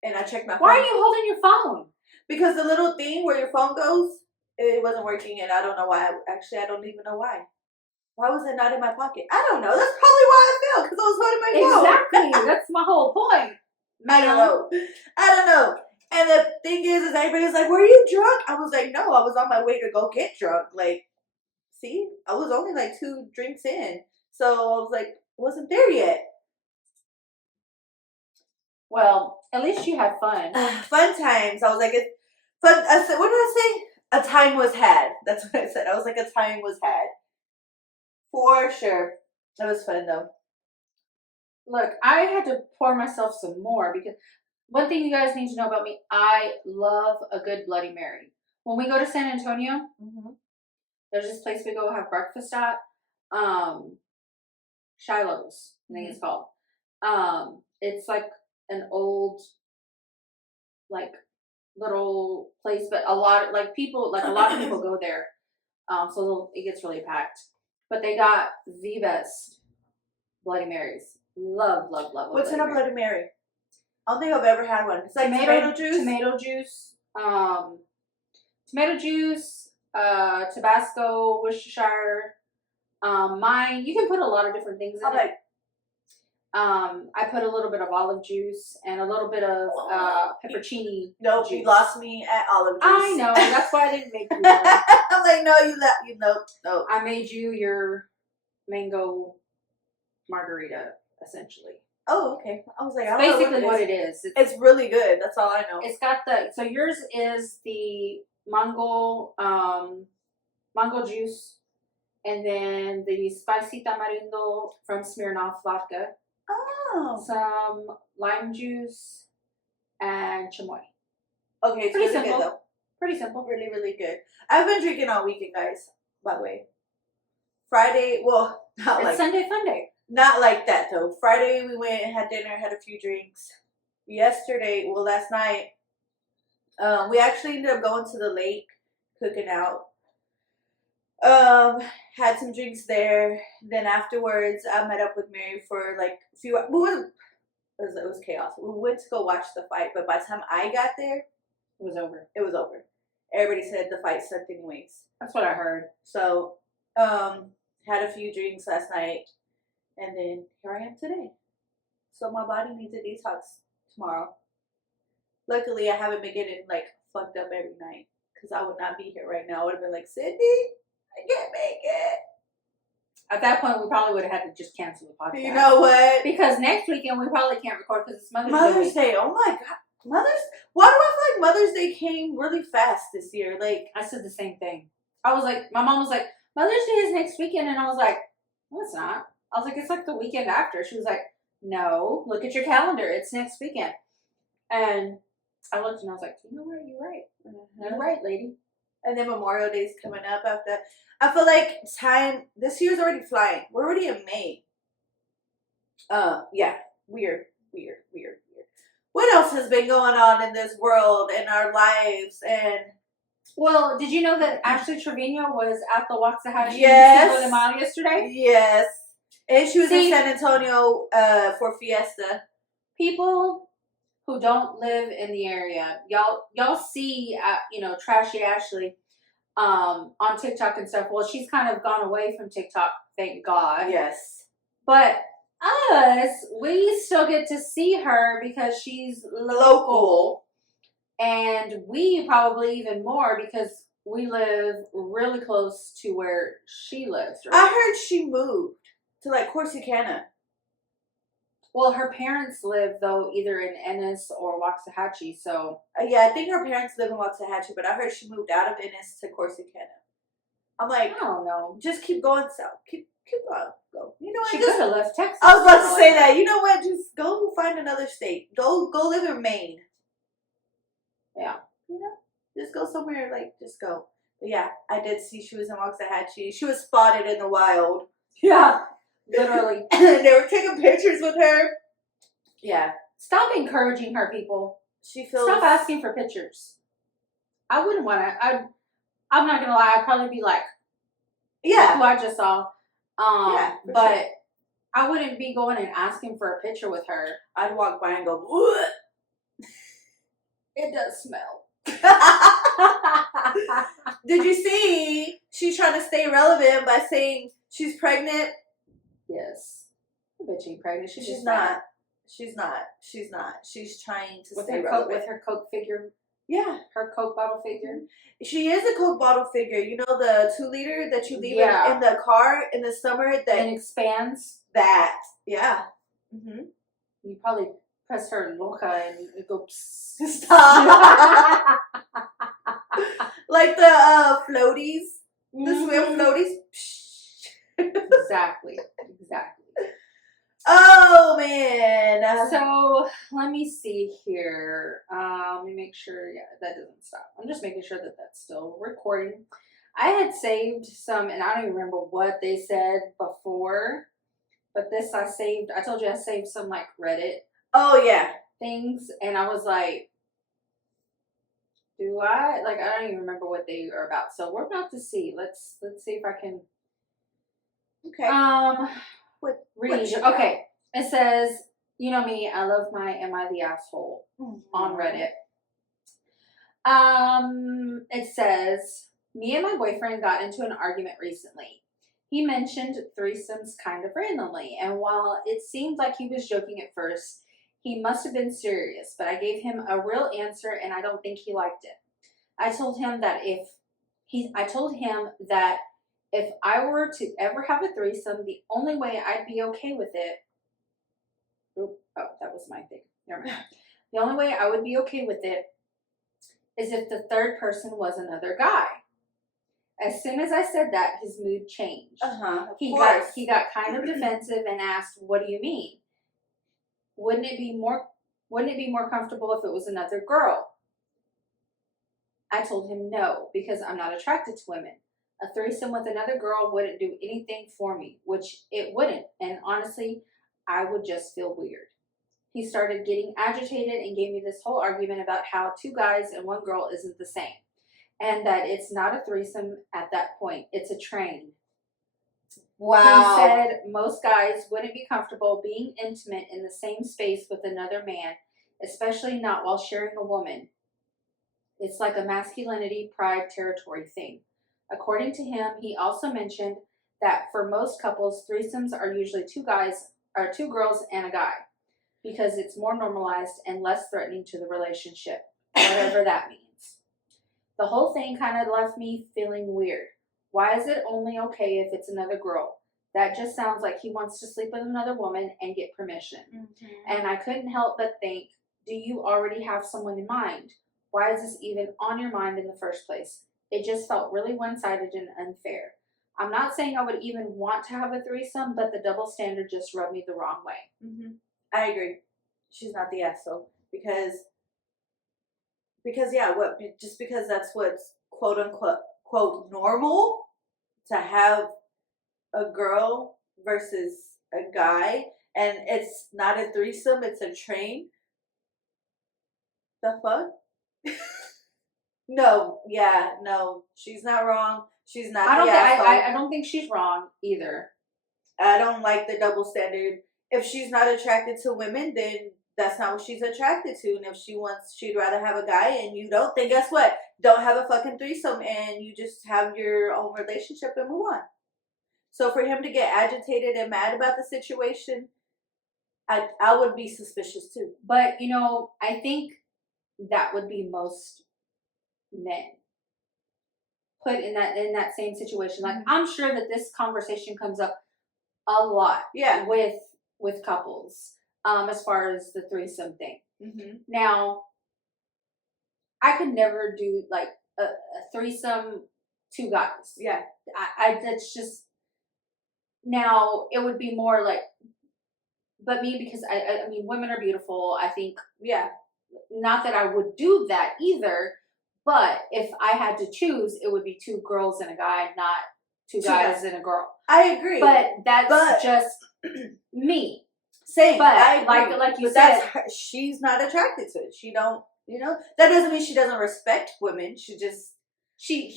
and I checked my phone. Why are you holding your phone? Because the little thing where your phone goes, it wasn't working, and I don't know why. Actually, I don't even know why. Why was it not in my pocket? I don't know. That's probably why I fell, because I was holding my phone. Exactly. That's my whole point. I don't know. And the thing is everybody's like, were you drunk? I was like, no, I was on my way to go get drunk. Like, see, I was only like 2 drinks in. So I was like, wasn't there yet. Well, at least you had fun. Fun times. I was like, it's fun. I said, what did I say? A time was had. That's what I said. I was like, a time was had. For sure. That was fun though. Look, I had to pour myself some more because one thing you guys need to know about me, I love a good Bloody Mary. When we go to San Antonio, there's this place we go have breakfast at, Shiloh's, I think it's called. It's like an old, like, little place, but a lot of people go there. So it gets really packed. But they got the best Bloody Marys. Love. What's in a Bloody Mary? I don't think I've ever had one. It's like tomato juice, Tabasco, Worcestershire. Mine, you can put a lot of different things in it. I put a little bit of olive juice and a little bit of peppercini. Nope, juice. You lost me at olive juice. I know. That's why I didn't make you one. I'm like, no, nope. I made you your mango margarita, essentially. Oh, okay. I was like, I don't basically know what it is. It's really good. That's all I know. It's got so yours is the mango juice, and then the spicy tamarindo from Smirnoff vodka. Oh. Some lime juice and chamoy. Okay, it's pretty really simple. Good, though. Pretty simple. Really, really good. I've been drinking all weekend, guys. By the way, Friday. Well, not it's Sunday fun day. Not like that though. Friday we went and had dinner, had a few drinks. Last night, we actually ended up going to the lake, cooking out. Had some drinks there. Then afterwards, I met up with Mary for like a few. It was chaos. We went to go watch the fight, but by the time I got there, it was over. It was over. Everybody said the fight sucked anyways. That's what I heard. So, had a few drinks last night, and then here I am today. So my body needs a detox tomorrow. Luckily, I haven't been getting like fucked up every night, because I would not be here right now. I would have been like, Sydney, I can't make it. At that point, we probably would have had to just cancel the podcast. You know what? Because next weekend we probably can't record because it's Mother's Day. Oh my God. Why do I feel like Mother's Day came really fast this year? Like, I said the same thing. I was like, my mom was like, Mother's Day is next weekend. And I was like, no, it's not. I was like, it's like the weekend after. She was like, no, look at your calendar. It's next weekend. And I looked and I was like, you know what? You're right. You're right, lady. And then Memorial Day is coming up after. I feel like time, this year's already flying. We're already in May. Yeah. Weird. What else has been going on in this world, in our lives? And well, did you know that Ashley Trevino was at the Waxahachie yesterday? Yes. And she was in San Antonio for Fiesta. People who don't live in the area, y'all see, Trashy Ashley on TikTok and stuff. Well, she's kind of gone away from TikTok, thank God. Yes. But us, we still get to see her because she's local. And we probably even more because we live really close to where she lives. Right? I heard she moved to like Corsicana. Well, her parents live, though, either in Ennis or Waxahachie, so... yeah, I think her parents live in Waxahachie, but I heard she moved out of Ennis to Corsicana. I'm like... I don't know. Just keep going south. Keep going. Go. You know what? She could have left Texas. I was about to say that. You know what? Just go find another state. Go live in Maine. Yeah. You know? Just go somewhere, just go. But yeah, I did see she was in Waxahachie. She was spotted in the wild. Yeah. Literally. They were taking pictures with her. Yeah. Stop encouraging her, people. Stop asking for pictures. I wouldn't want to. I'm not going to lie. I'd probably be like, Yeah. who I just saw. Yeah, for but sure. I wouldn't be going and asking for a picture with her. I'd walk by and go, "What?" It does smell. Did you see? She's trying to stay relevant by saying she's pregnant. Yes. I bet she ain't pregnant. She's not. She's not. She's not. She's trying to stay relevant. With her Coke figure. Yeah. Her Coke bottle figure. She is a Coke bottle figure. You know the 2-liter that you leave in the car in the summer that and expands. That. Yeah. Mm-hmm. You probably press her loca and it goes. Stop. Like the floaties, the swim floaties. Exactly. Oh man. So let me see here. Let me make sure. Yeah, that doesn't stop. I'm just making sure that that's still recording. I had saved some, and I don't even remember what they said before, but this I saved. I told you I saved some like Reddit. Oh yeah. Things, and I was like, do I? Like, I don't even remember what they are about. So we're about to see. Let's see if I can. Okay. Read. Okay. It says, you know me, I love my Am I the Asshole on Reddit. It says, me and my boyfriend got into an argument recently. He mentioned threesomes kind of randomly, and while it seemed like he was joking at first, he must have been serious, but I gave him a real answer and I don't think he liked it. I told him that if I were to ever have a threesome, the only way I'd be okay with it. Oh, that was my thing. Never mind. The only way I would be okay with it is if the third person was another guy. As soon as I said that, his mood changed. He got kind of defensive and asked, "What do you mean? Wouldn't it be more comfortable if it was another girl?" I told him no, because I'm not attracted to women. A threesome with another girl wouldn't do anything for me, which it wouldn't, and honestly, I would just feel weird. He started getting agitated and gave me this whole argument about how 2 guys and 1 girl isn't the same, and that it's not a threesome at that point, it's a train. Wow. He said most guys wouldn't be comfortable being intimate in the same space with another man, especially not while sharing a woman. It's like a masculinity, pride, territory thing. According to him, he also mentioned that for most couples, threesomes are usually 2 girls and a guy, because it's more normalized and less threatening to the relationship, whatever that means. The whole thing kind of left me feeling weird. Why is it only okay if it's another girl? That just sounds like he wants to sleep with another woman and get permission. And I couldn't help but think, do you already have someone in mind? Why is this even on your mind in the first place? It just felt really one-sided and unfair. I'm not saying I would even want to have a threesome, but the double standard just rubbed me the wrong way. I agree. She's not the asshole because yeah, just because that's what's quote unquote quote normal to have a girl versus a guy, and it's not a threesome, it's a train. The fuck? No, she's not wrong. She's not the asshole. I don't think she's wrong either. I don't like the double standard. If she's not attracted to women, then that's not what she's attracted to. And if she'd rather have a guy and you don't, then guess what? Don't have a fucking threesome and you just have your own relationship and move on. So for him to get agitated and mad about the situation, I would be suspicious too. But, I think that would be most men put in that same situation. Like, I'm sure that this conversation comes up a lot with couples as far as the threesome thing. Now, I could never do like a threesome 2 guys. Yeah. I that's just, now it would be more like, but me, because I mean, women are beautiful, I think. Not that I would do that either, but if I had to choose, it would be 2 girls and a guy, not 2 guys and a girl. I agree. But that's just me. Same. But I agree. like you but said, she's not attracted to it. She don't, that doesn't mean she doesn't respect women. She just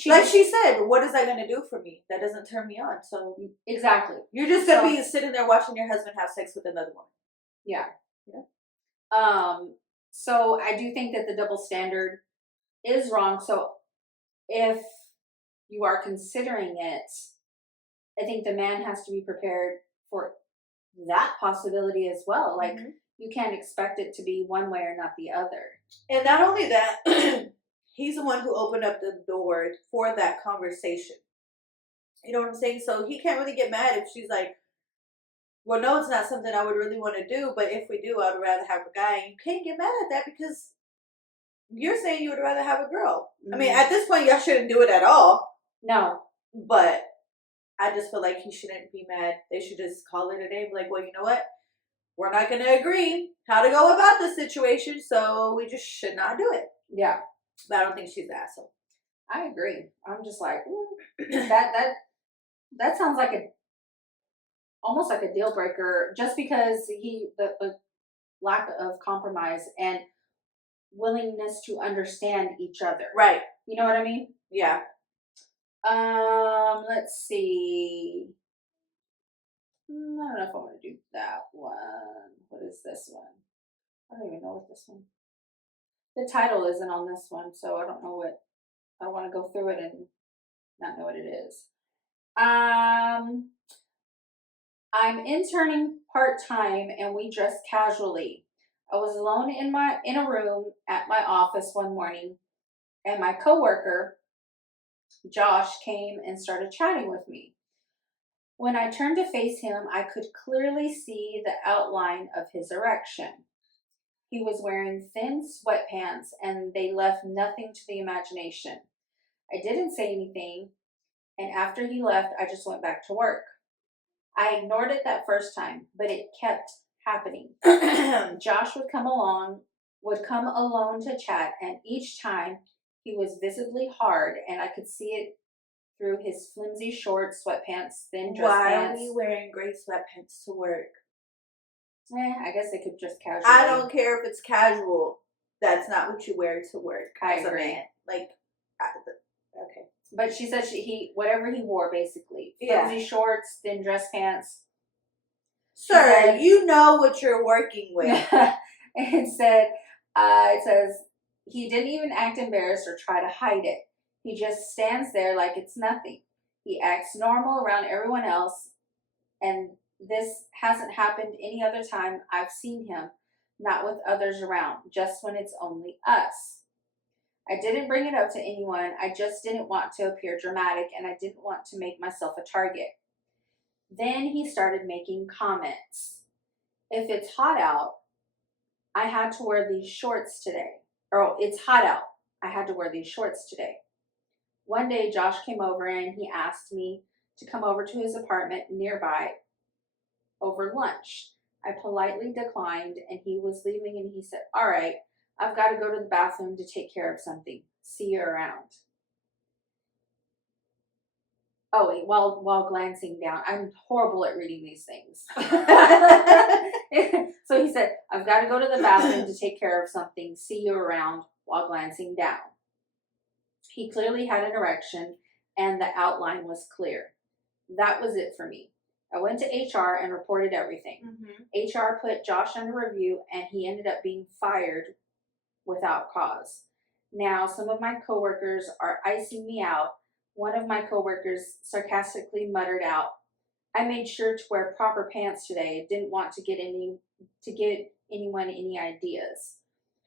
like she said, what is that going to do for me? That doesn't turn me on. So exactly, you're just going to be sitting there watching your husband have sex with another woman. Yeah. So I do think that the double standard is wrong. So if you are considering it, I think the man has to be prepared for that possibility as well. Like, you can't expect it to be one way or not the other. And not only that, he's the one who opened up the door for that conversation. You know what I'm saying? So he can't really get mad if she's like, well, no, it's not something I would really want to do, but if we do, I'd rather have a guy. And you can't get mad at that because you're saying you would rather have a girl. I mean, at this point, y'all shouldn't do it at all. No. But I just feel like he shouldn't be mad. They should just call it a day. Be like, well, you know what? We're not going to agree how to go about this situation, so we just should not do it. Yeah. But I don't think she's an asshole. I agree. I'm just like, that sounds like almost like a deal breaker, just because the lack of compromise and willingness to understand each other. Right. You know what I mean? Yeah. Let's see. I don't know if I want to do that one. What is this one? I don't even know what this one. The title isn't on this one, so I don't know what. I don't want to go through it and not know what it is. I'm interning part-time and we dress casually. I was alone in a room at my office one morning, and my coworker Josh came and started chatting with me. When I turned to face him, I could clearly see the outline of his erection. He was wearing thin sweatpants and they left nothing to the imagination. I didn't say anything, and after he left, I just went back to work. I ignored it that first time, but it kept happening. Josh would come alone to chat, and each time he was visibly hard, and I could see it through his flimsy shorts, sweatpants, thin dress pants. Why are we wearing gray sweatpants to work? I guess they could just casually. I don't care if it's casual. That's not what you wear to work. I agree. A man. Like, okay. But she said whatever he wore, basically. Flimsy shorts, thin dress pants. Sir, you know what you're working with. It says, he didn't even act embarrassed or try to hide it. He just stands there like it's nothing. He acts normal around everyone else, and this hasn't happened any other time I've seen him, not with others around, just when it's only us. I didn't bring it up to anyone. I just didn't want to appear dramatic, and I didn't want to make myself a target. Then he started making comments. If it's hot out, I had to wear these shorts today. Or it's hot out. I had to wear these shorts today. One day, Josh came over and he asked me to come over to his apartment nearby over lunch. I politely declined, and he was leaving, and he said, all right, I've got to go to the bathroom to take care of something. See you around. Oh, wait, while glancing down. I'm horrible at reading these things. So he said, I've got to go to the bathroom to take care of something. See you around, while glancing down. He clearly had an erection, and the outline was clear. That was it for me. I went to HR and reported everything. HR put Josh under review, and he ended up being fired without cause. Now, some of my coworkers are icing me out. One of my coworkers sarcastically muttered out, I made sure to wear proper pants today. Didn't want to get anyone any ideas.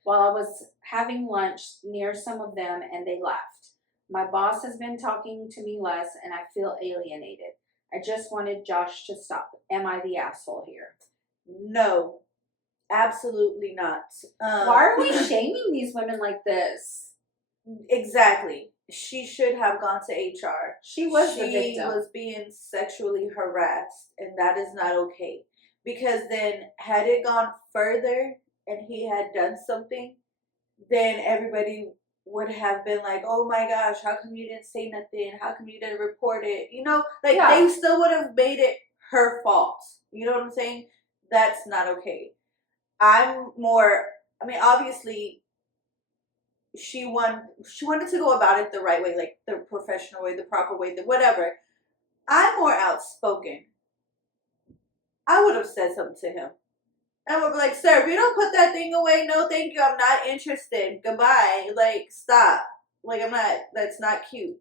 While I was having lunch near some of them, and they laughed. My boss has been talking to me less, and I feel alienated. I just wanted Josh to stop. Am I the asshole here? No, absolutely not. Why are we shaming these women like this? Exactly. She should have gone to HR. She was the victim. She was being sexually harassed, and that is not okay. Because then, had it gone further and he had done something, then everybody would have been like, oh my gosh, how come you didn't say nothing? How come you didn't report it? You know, like they still would have made it her fault. You know what I'm saying? That's not okay. Obviously, she wanted to go about it the right way, like the professional way, the proper way, the whatever. I'm more outspoken. I would have said something to him. I would be like, sir, if you don't put that thing away, no thank you, I'm not interested. Goodbye. Like, stop. Like, I'm not, that's not cute.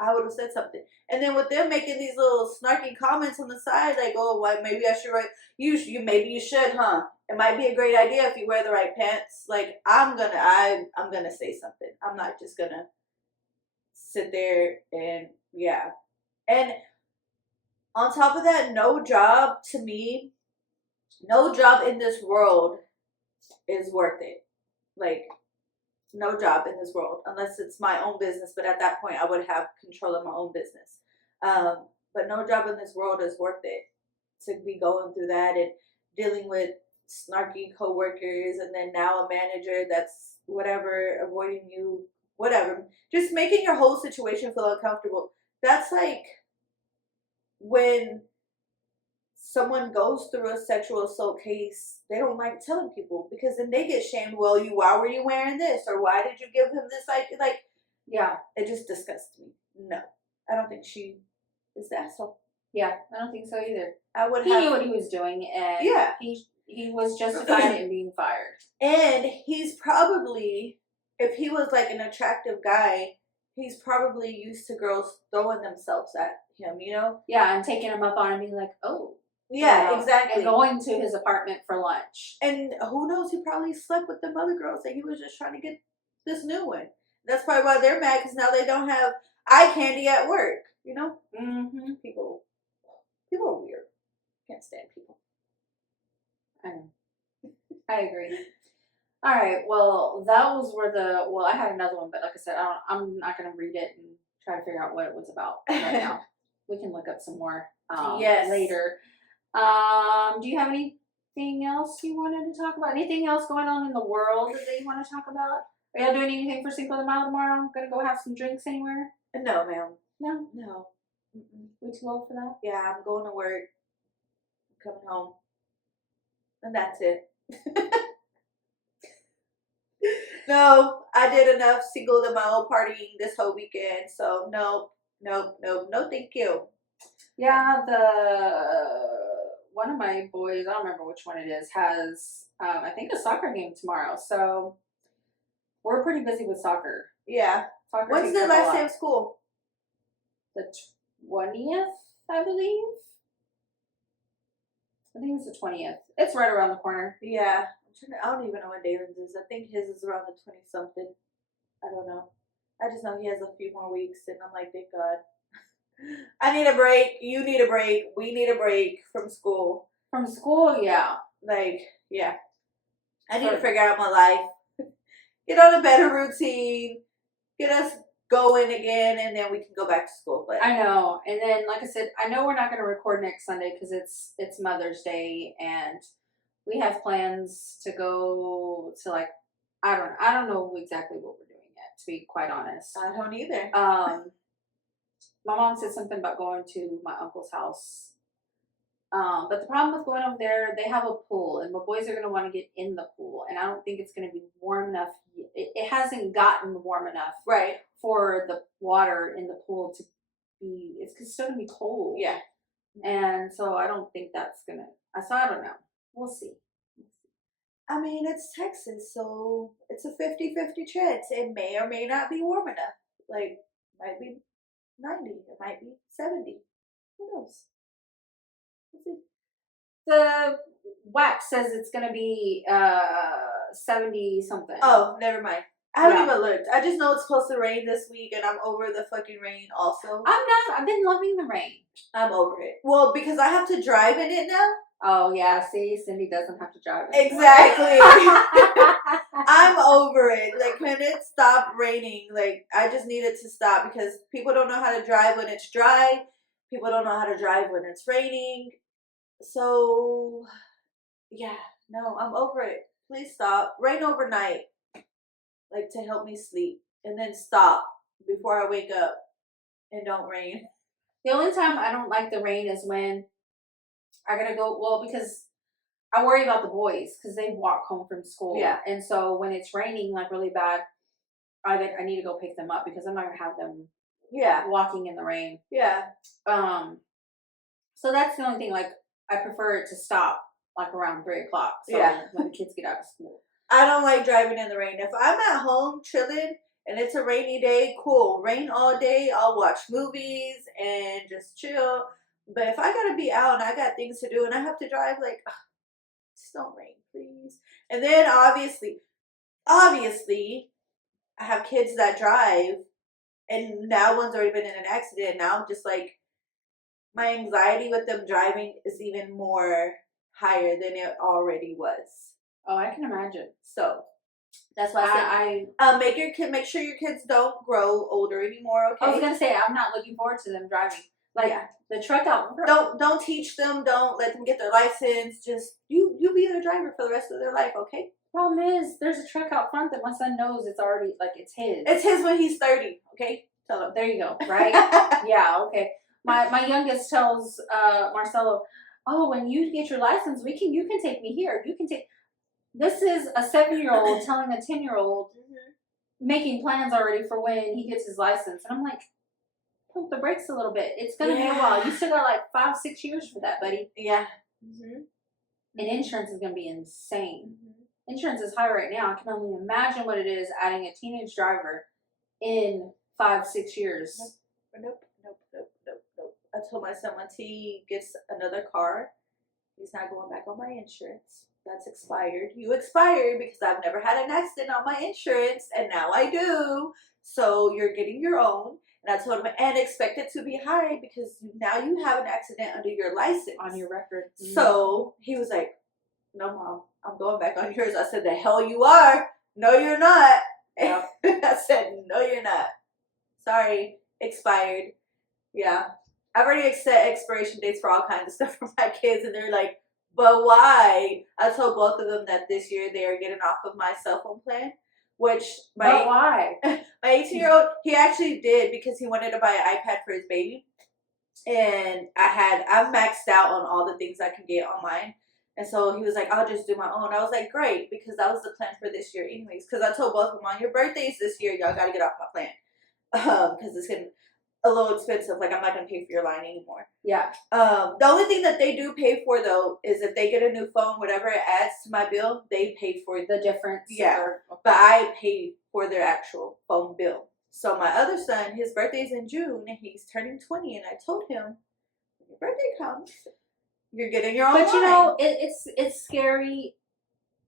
I would have said something. And then with them making these little snarky comments on the side, like, oh, well, maybe I should write, maybe you should, huh? It might be a great idea if you wear the right pants. Like, I'm gonna say something. I'm not just gonna sit there and, yeah. And on top of that, no job to me, no job in this world is worth it. Like, no job in this world, unless it's my own business. But at that point, I would have control of my own business. But no job in this world is worth it to be going through that and dealing with snarky coworkers, and then now a manager that's whatever, avoiding you, whatever. Just making your whole situation feel uncomfortable. That's like when someone goes through a sexual assault case, they don't like telling people because then they get shamed. Well, why were you wearing this? Or why did you give him this? Like, yeah, it just disgusts me. No, I don't think she is the asshole. Yeah, I don't think so either. He knew what he was doing, and yeah, he was justified in being fired. And he's probably, if he was like an attractive guy, he's probably used to girls throwing themselves at him, you know? Yeah, and taking him up on and being like, oh. Yeah, you know, exactly. And going to his apartment for lunch. And who knows, he probably slept with them other girls and he was just trying to get this new one. That's probably why they're mad, because now they don't have eye candy at work, you know? Mm-hmm. People are weird. Can't stand people. I know. I agree. All right. Well, that was where I had another one, but like I said, I'm not going to read it and try to figure out what it was about right now. We can look up some more later. Do you have anything else you wanted to talk about? Anything else going on in the world that you want to talk about? Are y'all doing anything for Cinco de Mayo tomorrow? Gonna go have some drinks anywhere? No, ma'am. No. We too old for that? Yeah, I'm going to work. I'm coming home. And that's it. No, I did enough Cinco de Mayo partying this whole weekend. So no, thank you. Yeah, one of my boys, I don't remember which one it is, has I think a soccer game tomorrow. So we're pretty busy with soccer. Yeah. Soccer. When's the last day of school? The 20th, I believe. I think it's the 20th. It's right around the corner. Yeah. I don't even know what Dalen's is. I think his is around the 20-something. I don't know. I just know he has a few more weeks, and I'm like, thank God. I need a break. You need a break. We need a break from school. From school, yeah. Like, yeah. I need to figure out my life. Get on a better routine. Get us going again, and then we can go back to school. But I know. And then, like I said, I know we're not going to record next Sunday because it's Mother's Day, and we have plans to go to, like, I don't know exactly what we're doing yet, to be quite honest. I don't either. My mom said something about going to my uncle's house. But the problem with going over there, they have a pool, and my boys are going to want to get in the pool, and I don't think it's going to be warm enough. It hasn't gotten warm enough, right, for the water in the pool to be. It's still going to be cold. Yeah, and so I don't think that's gonna. So I don't know. We'll see. I mean, it's Texas, so it's a 50-50 chance. It may or may not be warm enough. Like, might be 90. It might be 70. Who knows? The wax says it's gonna be 70 something. Oh, never mind. I haven't even looked. I just know it's supposed to rain this week, and I'm over the fucking rain also. I've been loving the rain. I'm over it. Well, because I have to drive in it now. Oh, yeah. See, Cindy doesn't have to drive anymore. Exactly. I'm over it. Like, can it stop raining? Like, I just need it to stop, because people don't know how to drive when it's dry. People don't know how to drive when it's raining. So, yeah. No, I'm over it. Please stop. Rain overnight. Like, to help me sleep. And then stop before I wake up. And don't rain. The only time I don't like the rain is when I gotta go, because I worry about the boys, because they walk home from school. Yeah. And so when it's raining, like, really bad, I need to go pick them up because I'm not gonna have them walking in the rain. Yeah. So that's the only thing. Like, I prefer it to stop like around 3:00. So when the kids get out of school. I don't like driving in the rain. If I'm at home chilling and it's a rainy day, cool. Rain all day, I'll watch movies and just chill. But if I gotta be out and I got things to do and I have to drive, like, just don't rain, please. And then obviously, I have kids that drive, and now one's already been in an accident. Now I'm just like, my anxiety with them driving is even more higher than it already was. Oh, I can imagine. So that's why I said, make sure your kids don't grow older anymore. Okay. I was gonna say, I'm not looking forward to them driving. Like, the truck out. Don't teach them. Don't let them get their license. Just you be their driver for the rest of their life. Okay. Problem is, there's a truck out front that my son knows it's already, like, it's his. It's his when he's 30. Okay. Tell him. There you go. Right. Yeah. Okay. My youngest tells Marcelo, "Oh, when you get your license, you can take me here. You can take." This is a 7-year-old telling a 10-year-old, making plans already for when he gets his license, and I'm like, pump the brakes a little bit. It's gonna be a while. You still got like 5-6 years for that, buddy. Yeah. And insurance is gonna be insane. Insurance is high right now. I can only imagine what it is adding a teenage driver in 5-6 years. Nope. I told my son once he gets another car, he's not going back on my insurance. That's expired. You expired because I've never had an accident on my insurance, and now I do. So you're getting your own. And I told him, and expect it to be high because now you have an accident under your license. On your record. So he was like, "No, Mom, I'm going back on yours." I said, "The hell you are. No, you're not." Yep. I said, "No, you're not. Sorry, expired." Yeah. I've already set expiration dates for all kinds of stuff for my kids, and they're like, "But why?" I told both of them that this year they are getting off of my cell phone plan, which but why? My 18-year-old, he actually did because he wanted to buy an iPad for his baby, and I'm maxed out on all the things I can get online, and so he was like, "I'll just do my own." I was like, "Great," because that was the plan for this year, anyways. Because I told both of them, on your birthdays this year, y'all got to get off my plan, because it's getting a little expensive. Like, I'm not gonna pay for your line anymore. Yeah. The only thing that they do pay for though is if they get a new phone, whatever it adds to my bill, they pay for the difference. Yeah. But I pay for their actual phone bill. So my other son, his birthday's in June, and he's turning 20, and I told him, when your birthday comes, you're getting your own But line. you know, it's scary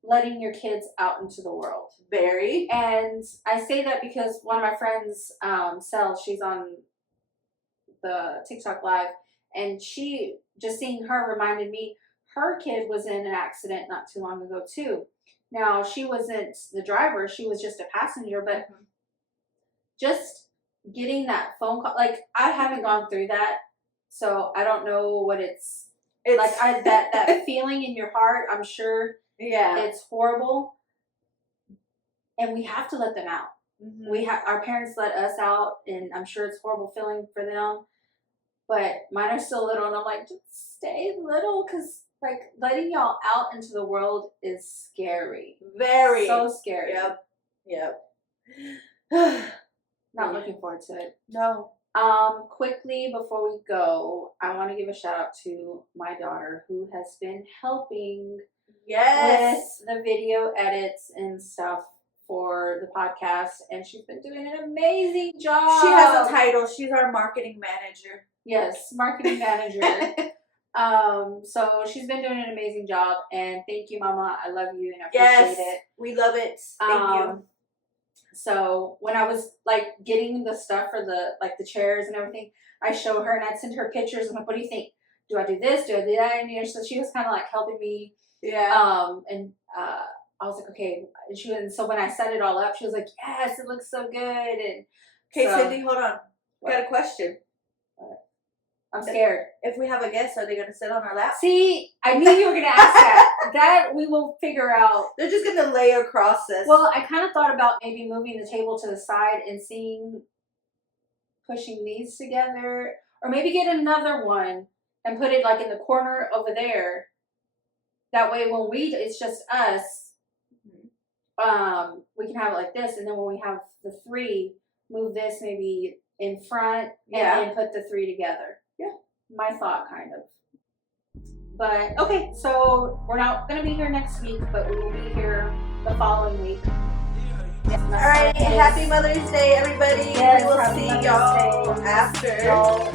letting your kids out into the world. Very. And I say that because one of my friends, Sel, she's on the TikTok live, and she, just seeing her reminded me, her kid was in an accident not too long ago too. Now, she wasn't the driver, she was just a passenger, but just getting that phone call, like, I haven't gone through that, so I don't know what it's like. That feeling in your heart, I'm sure it's horrible, and we have to let them out. Our parents let us out, and I'm sure it's a horrible feeling for them, but mine are still little, and I'm like, just stay little, because like, letting y'all out into the world is scary. Very. So scary. Yep. Not looking forward to it. No. Quickly before we go, I want to give a shout out to my daughter, who has been helping with the video edits and stuff for the podcast, and she's been doing an amazing job. She has a title. She's our marketing manager. Yes, marketing manager. So she's been doing an amazing job, and thank you, Mama. I love you, and I appreciate it. We love it. Thank you. So when I was like getting the stuff for the chairs and everything, I show her and I'd send her pictures. I'm like, "What do you think? Do I do this? Do I do that?" And so she was kind of like helping me. Yeah. I was like, "Okay." And so when I set it all up, she was like, "Yes, it looks so good." And okay, Cindy, hold on. I got a question. I'm scared. If we have a guest, are they going to sit on our lap? See, I knew you were going to ask that. That we will figure out. They're just going to lay across us. Well, I kind of thought about maybe moving the table to the side and pushing these together. Or maybe get another one and put it like in the corner over there. That way when it's just us, we can have it like this, and then when we have the 3, move this maybe in front, and then put the 3 together. Yeah. My thought, kind of. But okay, so we're not gonna be here next week, but we will be here the following week. All right, happy Mother's Day, everybody. Yes, we will happy see Mother's y'all Day. after. Y'all